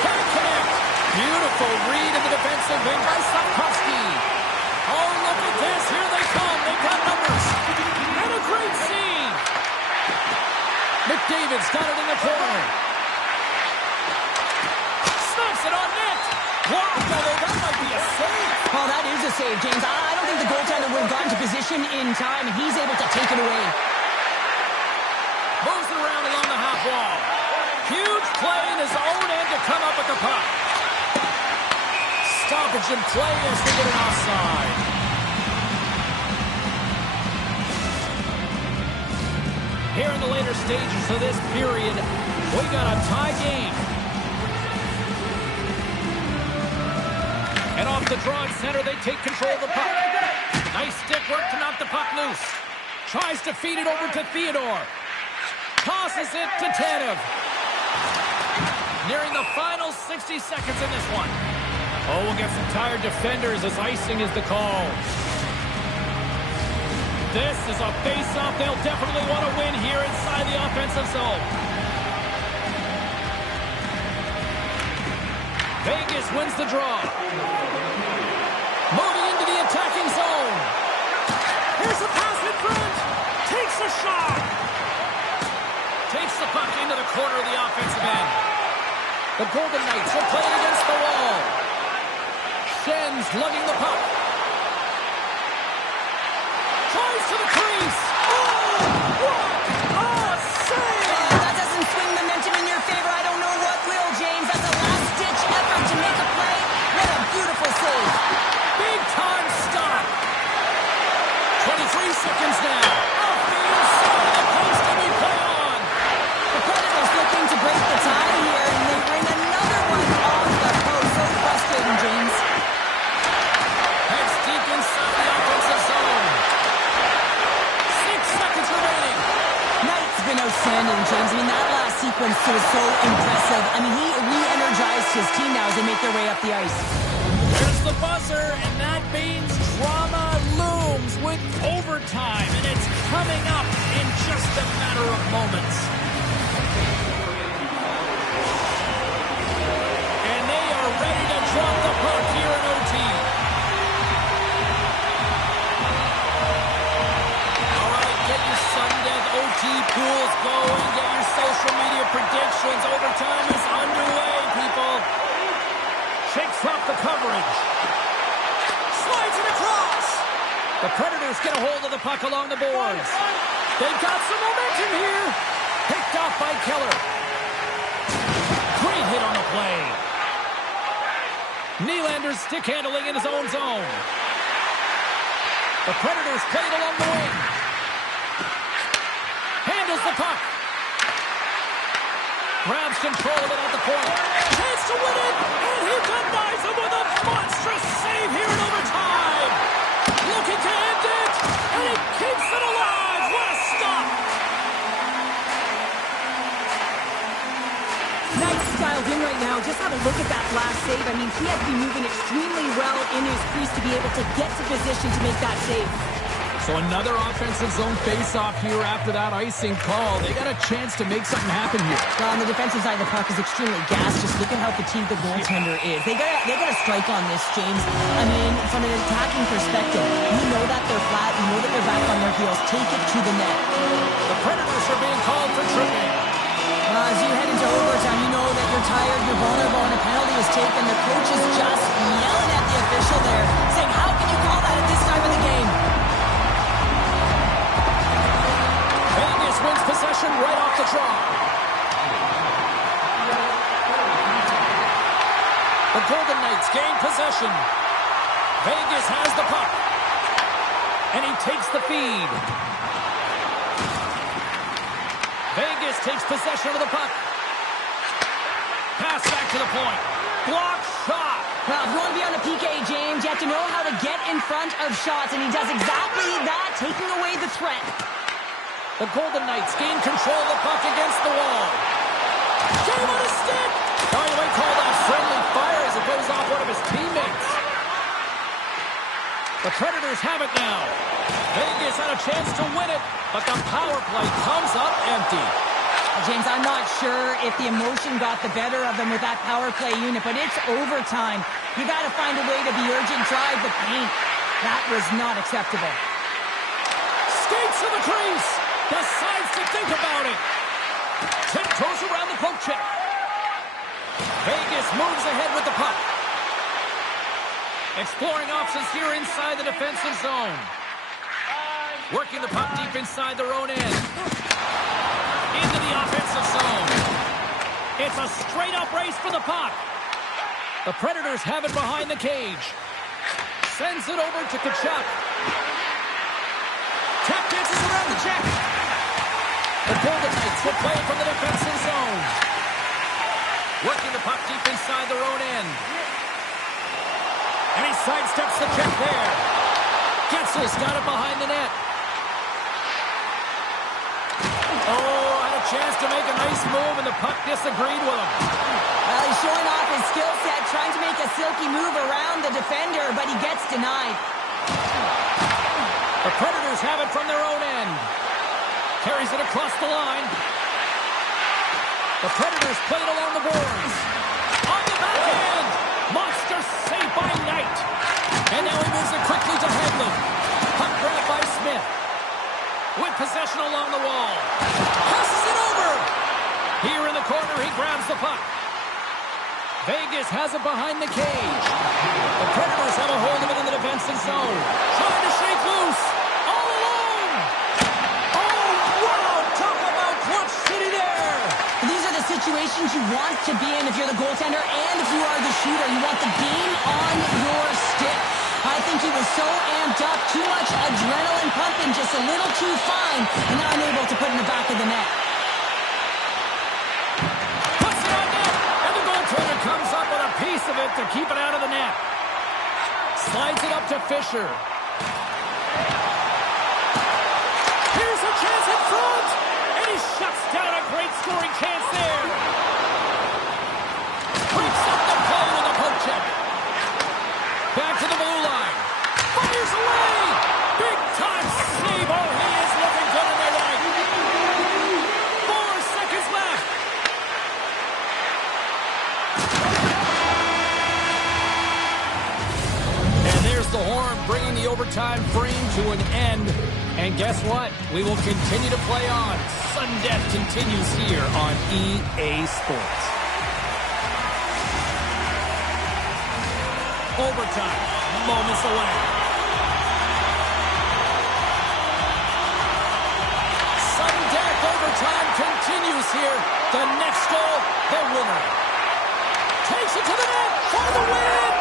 Can't connect. Beautiful read in the defensive end by Sapkowski. Oh, look at this. Here they come. They've got numbers. And a great scene. McDavid's got it in the corner. Snaps it on net. Wow, although that might be a save. Oh, that is a save, James. I don't think the goaltender would have gotten to position in time, and he's able to take it away. Moves it around along the half wall. Huge play in his own end to come up with the puck. Stoppage in play as they get an offside. Here in the later stages of this period, we got a tie game. And off the draw at center, they take control of the puck. Nice stick work to knock the puck loose. Tries to feed it over to Theodore. Tosses it to Tanev. Nearing the final 60 seconds in this one. Oh, we'll get some tired defenders as icing is the call. This is a face-off they'll definitely want to win here inside the offensive zone. Vegas wins the draw. Moving into the attacking zone. Here's a pass in front. Takes a shot. Takes the puck into the corner of the offensive end. The Golden Knights are playing against the wall. Schen's lugging the puck. Tries to the crease. Oh, what a save! That doesn't swing momentum in your favor. I don't know what will, James. That's a last-ditch effort to make a play. What a beautiful save. Big-time stop. 23 seconds now. Off the inside of the post, and we play on. The Predators looking to break the tie here, and they bring another one off the post. So frustrating, James. Heads deep inside the offensive zone. 6 seconds remaining. Knight's been outstanding, James. I mean, that last sequence was so impressive. I mean, he re-energized his team now as they make their way up the ice. There's the buzzer, and that means drama looms with overtime, and it's coming up in just a matter of moments. And they are ready to drop the puck here in OT. All right, get your sudden death OT pools going. Get your social media predictions. Overtime is underway, people. Shakes off the coverage. Slides it across. The Predators get a hold of the puck along the boards. They've got some momentum here. Picked off by Keller. Great hit on the play. Nylander's stick handling in his own zone. The Predators play it along the wing. Handles the puck. Grabs control of it at the point. Chance to win it, and he denies him with a monstrous save here in overtime. Looking to end it, and he keeps it alive. What a stop. Nice dialed in right now. Just have a look at that last save. I mean, he had to be moving extremely well in his crease to be able to get to position to make that save. So another offensive zone face-off here after that icing call. They got a chance to make something happen here. Well, on the defensive side, the puck is extremely gassed. Just look at how fatigued the goaltender is. They got a strike on this, James. I mean, from an attacking perspective, you know that they're flat. You know that they're back on their heels. Take it to the net. The Predators are being called for tripping. As you head into overtime, you know that you're tired, you're vulnerable, and a penalty is taken. The coach is just yelling at the official there, saying, how can you call that at this time of the game? Vegas wins possession right off the draw. The Golden Knights gain possession. Vegas has the puck. And he takes the feed. Vegas takes possession of the puck. Pass back to the point. Block shot. Well, if you want to be on a PK, James, you have to know how to get in front of shots, and he does exactly that, taking away the threat. The Golden Knights gain control of the puck against the wall. Get him on a stick! By the way, called a friendly fire as it goes off one of his teammates. The Predators have it now. Vegas had a chance to win it, but the power play comes up empty. James, I'm not sure if the emotion got the better of them with that power play unit, but it's overtime. You got to find a way to be urgent, drive the paint. That was not acceptable. Skates to the crease. Decides to think about it. Tiptoes around the poke check. Vegas moves ahead with the puck. Exploring options here inside the defensive zone. Working the puck deep inside their own end. Into the offensive zone. It's a straight-up race for the puck. The Predators have it behind the cage. Sends it over to Kachuk. Tap dances around the check. The Golden Knights will play it from the defensive zone. Working the puck deep inside their own end. And he sidesteps the check there. Getzel's got it behind the net. Oh, had a chance to make a nice move, and the puck disagreed with him. Well, he's showing off his skill set, trying to make a silky move around the defender, but he gets denied. The Predators have it from their own end. Carries it across the line. The Predators play it along the boards. On the backhand. Monster save by Knight. And now he moves it quickly to Hedlund. Puck grabbed by Smith. With possession along the wall. Passes it over. Here in the corner, he grabs the puck. Vegas has it behind the cage. The Predators have a hold of it in the defensive zone. Trying to shake loose. All alone. Oh, wow. Talk about clutch city there. These are the situations you want to be in if you're the goaltender and if you are the shooter. You want the game on your stick. I think he was so amped up, too much adrenaline pumping, just a little too fine, and now unable to put in the back of the net. Puts it on net, and the goaltender comes up with a piece of it to keep it out of the net. Slides it up to Fisher. Here's a chance in front, and he shuts down a great scoring chance there. Breaks up the play with a poke check. overtime frame to an end. And guess what? We will continue to play on. Sudden death continues here on EA Sports. Overtime, moments away. Sudden death overtime continues here. The next goal, the winner. Takes it to the net for the win!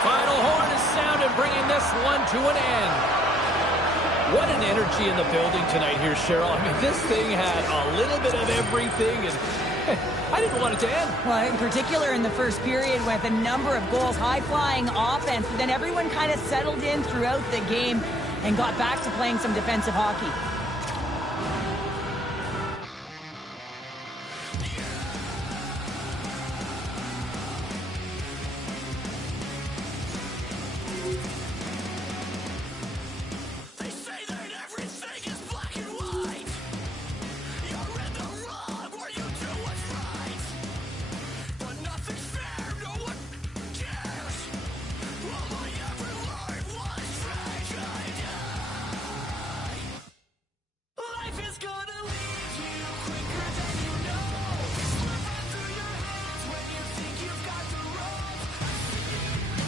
Final horn is sounded, bringing this one to an end. What an energy in the building tonight here, Cheryl. I mean, this thing had a little bit of everything, and I didn't want it to end. Well, in particular in the first period with a number of goals, high-flying offense, but then everyone kind of settled in throughout the game and got back to playing some defensive hockey.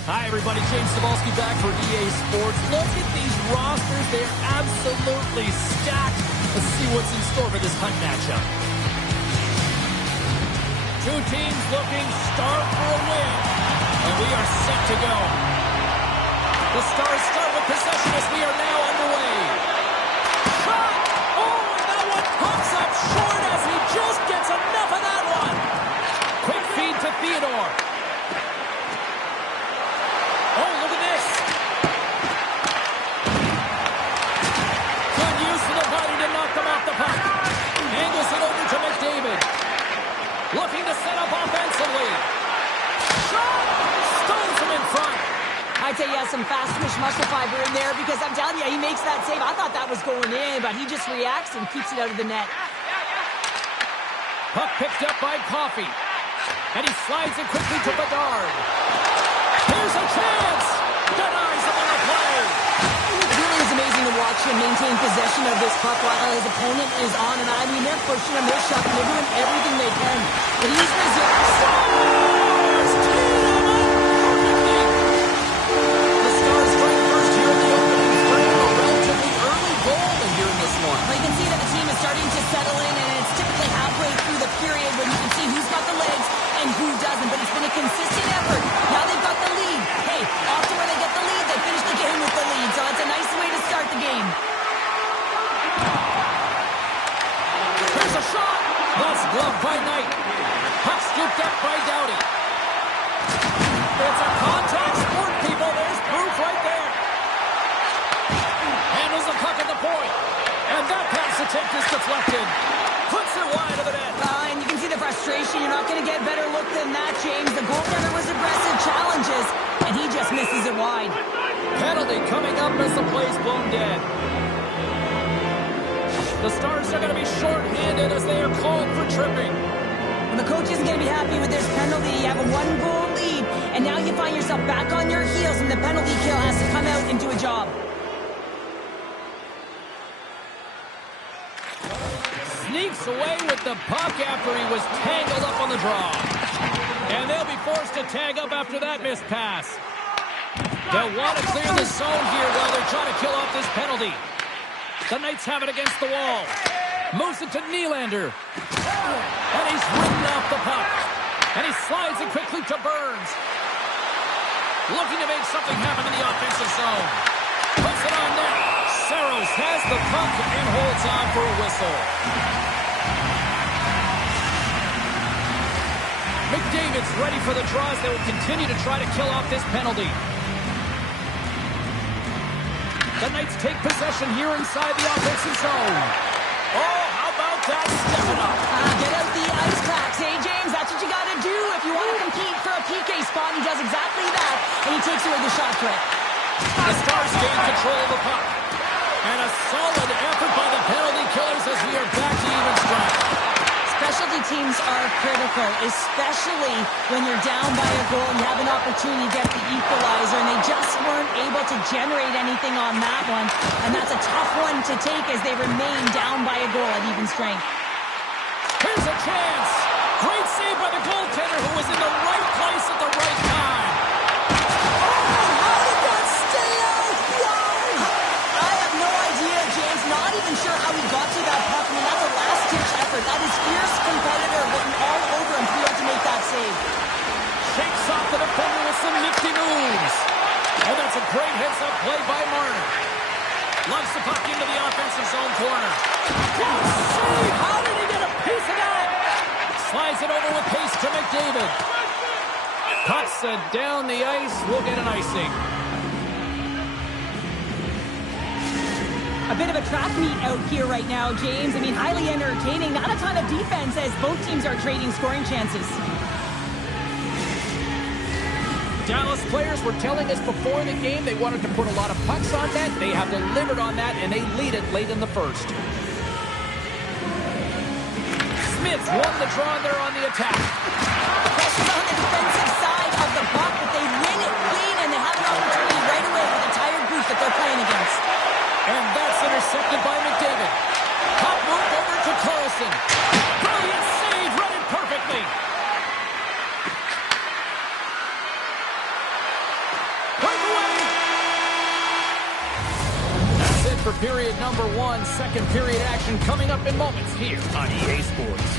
Hi, everybody. James Cebulski back for EA Sports. Look at these rosters. They're absolutely stacked. Let's see what's in store for this Hunt matchup. Two teams looking starved for a win, and we are set to go. The Stars start with possession as we are now underway. Shot! Oh, and that one pops up short as he just gets enough of that one. Quick feed to Theodore. Oh, look at this. Good use of the body to knock them off the puck. Angles it over to McDavid. Looking to set up offensively. Shot! Stones him in front. I'd say he has some fast twitch muscle fiber in there because I'm telling you, he makes that save. I thought that was going in, but he just reacts and keeps it out of the net. Puck picked up by Coffey. And he slides it quickly to Bedard. Here's a chance! Denies him on the play! It really is amazing to watch him maintain possession of this puck while his opponent is on and on. I mean, they're pushing him, they're shoving, they're doing everything they can. But he's reserved. The Stars strike first here in the opening frame. A relatively early goal here in this one. Well, you can see that the team is starting to settle in, and it's typically halfway through the period when you can see who's got the legs and who doesn't. But it's been a consistent effort. Now they've got the lead. Hey, often when they get the lead, they finish the game with the lead. So it's a nice way to start the game. Here's a shot. That's gloved by Knight. Puck scooped up by Doughty. It's a contact sport, people. There's proof right there. Handles the puck at the point. And that pass attempt is deflected. Puts it wide of the net. And you can see the frustration. You're not going to get a better look than that, James. The goaltender was aggressive challenges, and he just misses it wide. Penalty coming up as the play's blown dead. The Stars are going to be short-handed as they are called for tripping. Well, the coach isn't going to be happy with this penalty. You have a one-goal lead, and now you find yourself back on your heels, and the penalty kill has to come out and do a job. Sneaks away with the puck after he was tangled up on the draw. And they'll be forced to tag up after that missed pass. They'll want to clear the zone here while they're trying to kill off this penalty. The Knights have it against the wall. Moves it to Nylander. And he's ridden off the puck. And he slides it quickly to Burns. Looking to make something happen in the offensive zone. Puts it on net. Saros has the puck and holds on for a whistle. McDavid's ready for the draws. They will continue to try to kill off this penalty. The Knights take possession here inside the offensive zone. Oh, how about that stepping up? Get out the ice packs, hey, James? That's what you got to do if you want to compete for a PK spot. He does exactly that, and he takes away the shot threat. The Stars gain control of the puck. And a solid effort by the penalty killers as we are back to even strength. Specialty teams are critical, especially when you're down by a goal and you have an opportunity to get the equalizer, and they just weren't able to generate anything on that one. And that's a tough one to take as they remain down by a goal at even strength. Here's a chance. Great save by the goaltender who was in the right place at the right time. How did that stay out? Wow! I have no idea, James. Not even sure how he got to that puck. I mean, that's a last-ditch effort. That is fierce competitor looking all over him to be able to make that save. Shakes off the defender with some nifty moves. Oh, that's a great heads-up play by Marner. Loves the puck into the offensive zone corner. What a save! How did he get a piece of that? Slides it over with pace to McDavid. Pucks down the ice. We'll get an icing. A bit of a track meet out here right now, James. I mean, highly entertaining. Not a ton of defense as both teams are trading scoring chances. Dallas players were telling us before the game they wanted to put a lot of pucks on net. They have delivered on that, and they lead it late in the first. Smith's won the draw there on the attack. Pressure on the defensive side of the puck, but they win it clean, and they have an opportunity right away with a tired group that they're playing against. And that's intercepted by McDavid. Puck moved over to Carlson. Brilliant save, run it perfectly. Breakaway. That's it for period number one. Second period action coming up in moments here on EA Sports.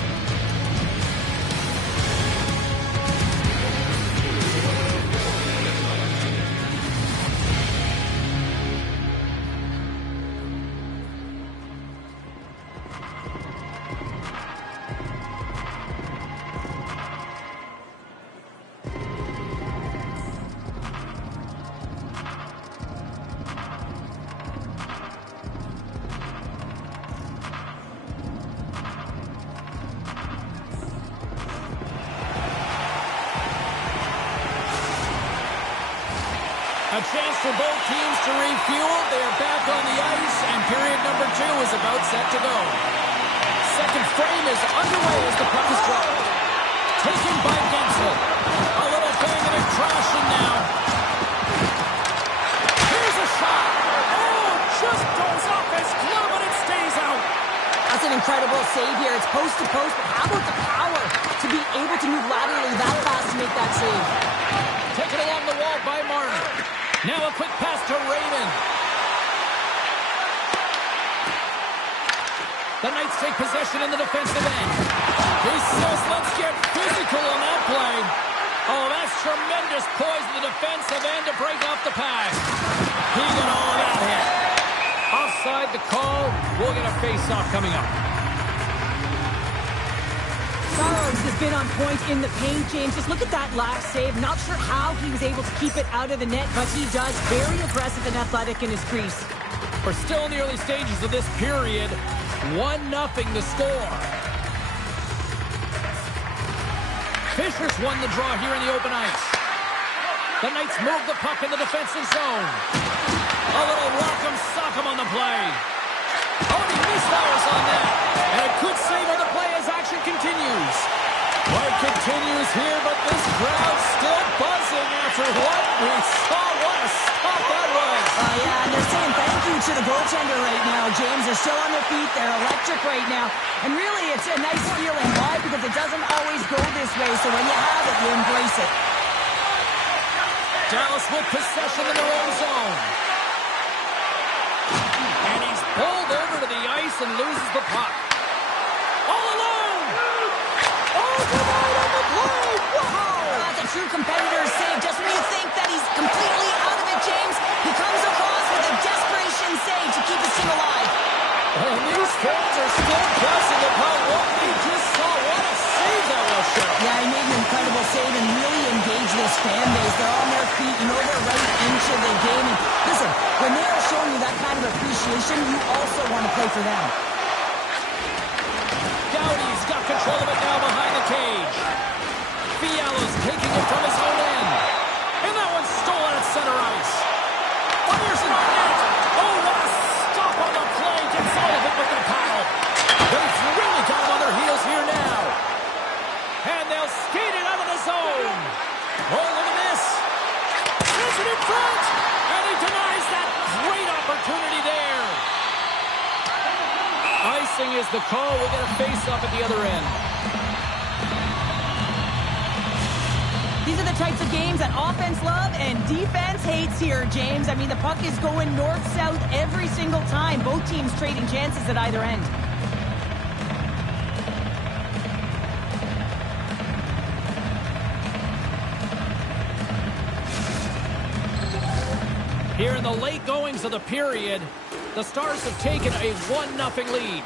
A chance for both teams to refuel. They are back on the ice, and period number two is about set to go. Second frame is underway as the puck is dropped. Taken by Gensel. A little banging and crashing now. Here's a shot. Oh, just goes off his glove, but it stays out. That's an incredible save here. It's post to post, but how about the power to be able to move laterally that fast to make that save? Taken along the wall by Marner. Now a quick pass to Raymond. The Knights take possession in the defensive end. He says, let's get physical on that play. Oh, that's tremendous poise in the defensive end to break off the pass. He got all of that hit. Offside the call. We'll get a face-off coming up. Saros has been on point in the paint, James. Just look at that last save. Not sure how he was able to keep it out of the net, but he does. Very aggressive and athletic in his crease. We're still in the early stages of this period. 1-0 the score. Fisher's won the draw here in the open ice. The Knights move the puck in the defensive zone. A little rock'em sock'em on the play. Oh, he misfires on that. And a good save on the play as action continues. Play continues here, but this crowd's still buzzing after what we saw. What a stop that was. Yeah, and they're saying thank you to the goaltender right now, James. They're still on their feet. They're electric right now. And really, it's a nice feeling. Why? Because it doesn't always go this way. So when you have it, you embrace it. Dallas with possession in their own zone. And he's pulled over to the ice and loses the puck. All alone! Oh, denied on the play! Wow! That's a true competitor's save. Just when you think that he's completely out of it, James, he comes across with a desperation save to keep his team alive. And these fans are still guessing about what we just saw. What a save that was, Cheryl. Yeah, he made an incredible save and really engaged this fan base. They're on their feet. You know they're right into the game. And listen, when they are showing you that kind of appreciation, you also want to play for them. Doughty's got control of it now behind the cage. Fiala's taking it from his own end. And that one's stolen at center ice. Fires it on net. Oh, what a stop on the play. Gets out of it with the paddle. They've really got him on their heels here now. the call. We'll get a face-up at the other end. These are the types of games that offense love and defense hates here, James. I mean, the puck is going north-south every single time. Both teams trading chances at either end. Here in the late goings of the period, the Stars have taken a 1-0 lead.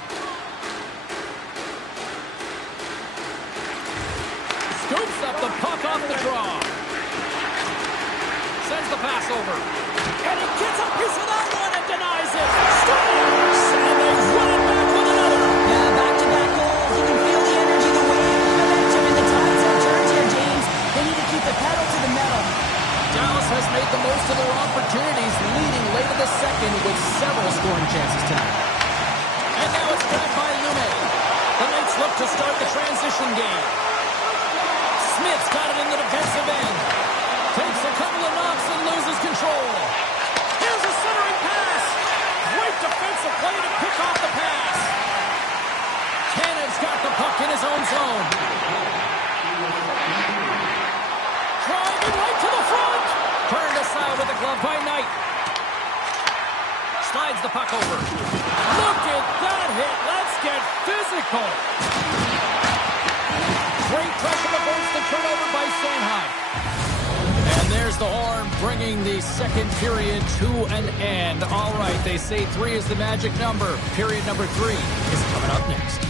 Scoops up the puck off the draw. Sends the pass over. And he gets a piece of that one and denies it. Stars! And they run it back with another. Yeah, back-to-back goals. You can feel the energy, the wave, the momentum, and the tides have turned here, James. They need to keep the pedal to the metal. Dallas has made the most of their opportunities, leading late in the second with several scoring chances tonight. And now it's grabbed by Lume. The Knights look to start the transition game. Smith's got it in the defensive end. Takes a couple of knocks and loses control. Here's a centering pass. Great defensive play to pick off the pass. Cannon's got the puck in his own zone. Driving right to the front. Turned aside with the glove by Knight. Slides the puck over. Look at that hit. Let's get physical. Great pressure to force the turnover by Sanheim. And there's the horn, bringing the second period to an end. All right, they say 3 is the magic number. Period number 3 is coming up next.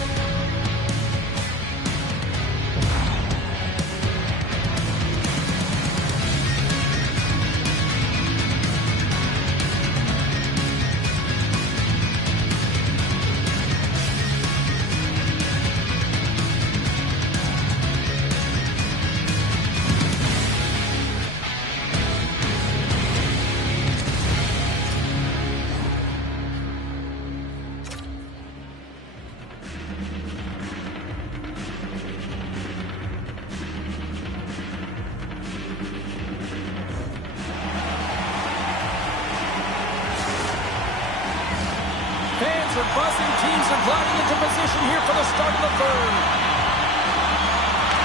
Buzzing teams are gliding into position here for the start of the third.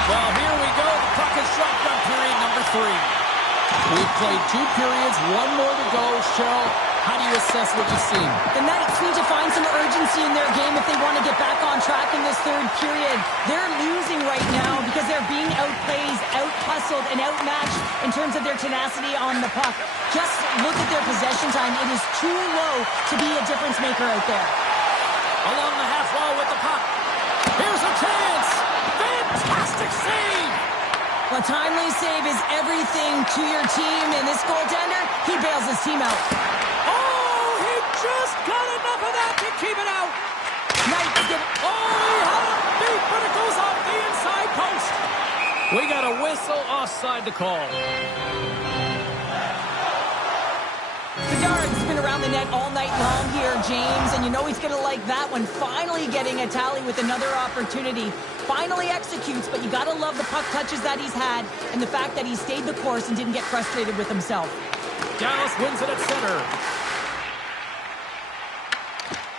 Well, here we go. The puck is dropped on period number 3. We've played 2 periods, 1 more to go. Cheryl, how do you assess what you've seen? The Knights need to find some urgency in their game if they want to get back on track in this third period. They're losing right now because they're being outplayed, out-hustled, and outmatched in terms of their tenacity on the puck. Just look at their possession time. It is too low to be a difference maker out there. Along the half wall with the puck. Here's a chance. Fantastic save. A timely save is everything to your team, and this goaltender, he bails his team out. Oh, he just got enough of that to keep it out. Knights get... Oh, he had a beat, but it goes off the inside post. We got a whistle offside to call. Bedard's been around the net all night long here, James, and you know he's going to like that one. Finally getting a tally with another opportunity. Finally executes, but you got to love the puck touches that he's had and the fact that he stayed the course and didn't get frustrated with himself. Dallas wins it at center.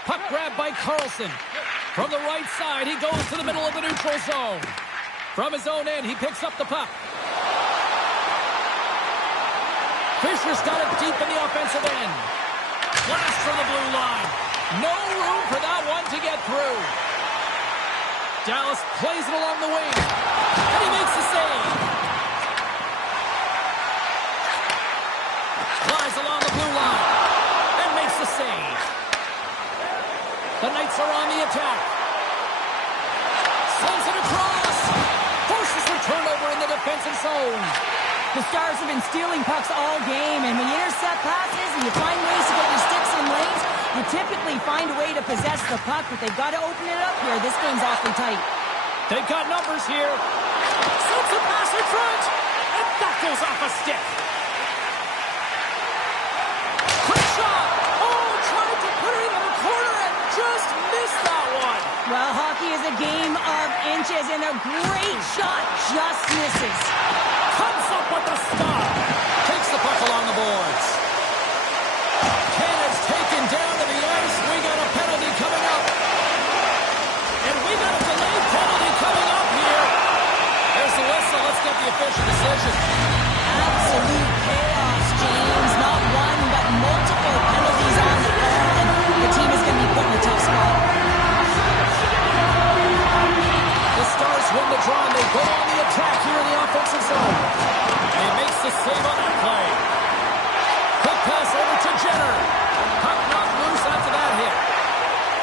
Puck grabbed by Carlson. From the right side, he goes to the middle of the neutral zone. From his own end, he picks up the puck. Fisher's got it deep in the offensive end. Blast from the blue line. No room for that one to get through. Dallas plays it along the wing. And he makes the save. Flies along the blue line. And makes the save. The Knights are on the attack. Sends it across. Forces the turnover in the defensive zone. The Stars have been stealing pucks all game, and when you intercept passes and you find ways to get your sticks in lanes, you typically find a way to possess the puck, but they've got to open it up here. This game's awfully tight. They've got numbers here. Sends a pass in front, and that goes off a stick. Quick shot. Oh, tried to put it into the corner and just missed that one. Well, hockey is a game of inches, and a great shot just misses. Comes up with the stop. Takes the puck along the boards. Cannon's taken down to the ice. We got a penalty coming up. on the attack here in the offensive zone. And he makes the save on that play. Quick pass over to Jenner. Puck knocked loose after that hit.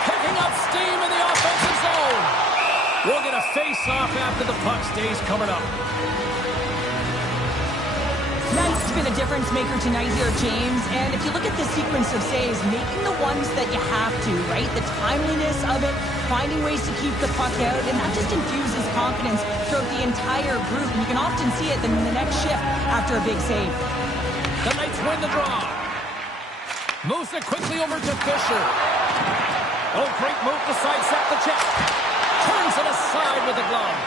Picking up steam in the offensive zone. We'll get a face-off after the puck stays coming up. Knight's been a difference maker tonight here, James. And if you look at this sequence of saves, making the ones that you have to, right? The timeliness of it, finding ways to keep the puck out, and that just infuses confidence throughout the entire group. And you can often see it in the next shift after a big save. The Knights win the draw. Moves it quickly over to Fisher. Oh, great move to sidestep the check. Turns it aside with the glove.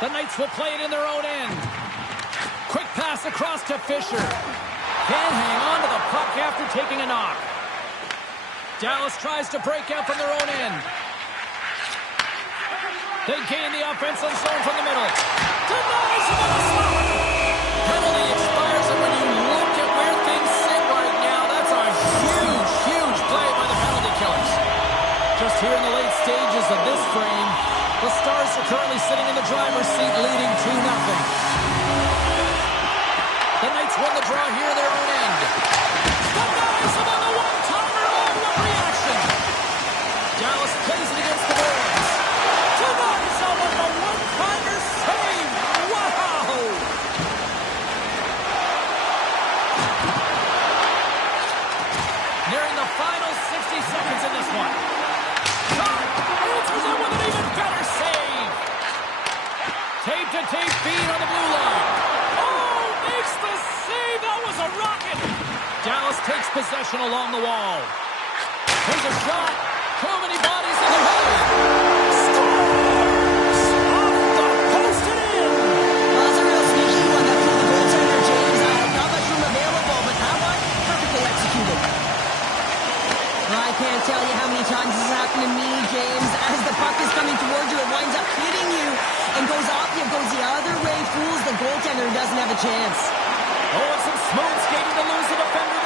The Knights will play it in their own end. Quick pass across to Fisher. Can't hang on to the puck after taking a knock. Dallas tries to break out from their own end. They gain the offensive zone from the middle. Denies him on the slot. Penalty expires, and when you look at where things sit right now, that's a huge, huge play by the penalty killers. Just here in the late stages of this frame, the Stars are currently sitting in the driver's seat, leading 2-0. The Knights win the draw here in their own end. Denies him on the one-timer. Oh, what reaction! Dallas plays it against the boards. Denies him on the one-timer save. Wow! Nearing the final 60 seconds in this one. Answers it with an even better save. Tape-to-tape feed on the blue line. Oh, makes the save. That was a rocket. Dallas takes possession along the wall. Here's a shot. Too many bodies in the way. Stars off the post and in. Well, that's a real sneaky one. That threw the goaltender, James. Not much room available, but that one, perfectly executed. Well, I can't tell you how many times this has happened to me, James. As the puck is coming towards you, it winds up hitting you and goes off you, goes the other way, fools the goaltender, who doesn't have a chance. Oh, and some smooth skating to lose the defender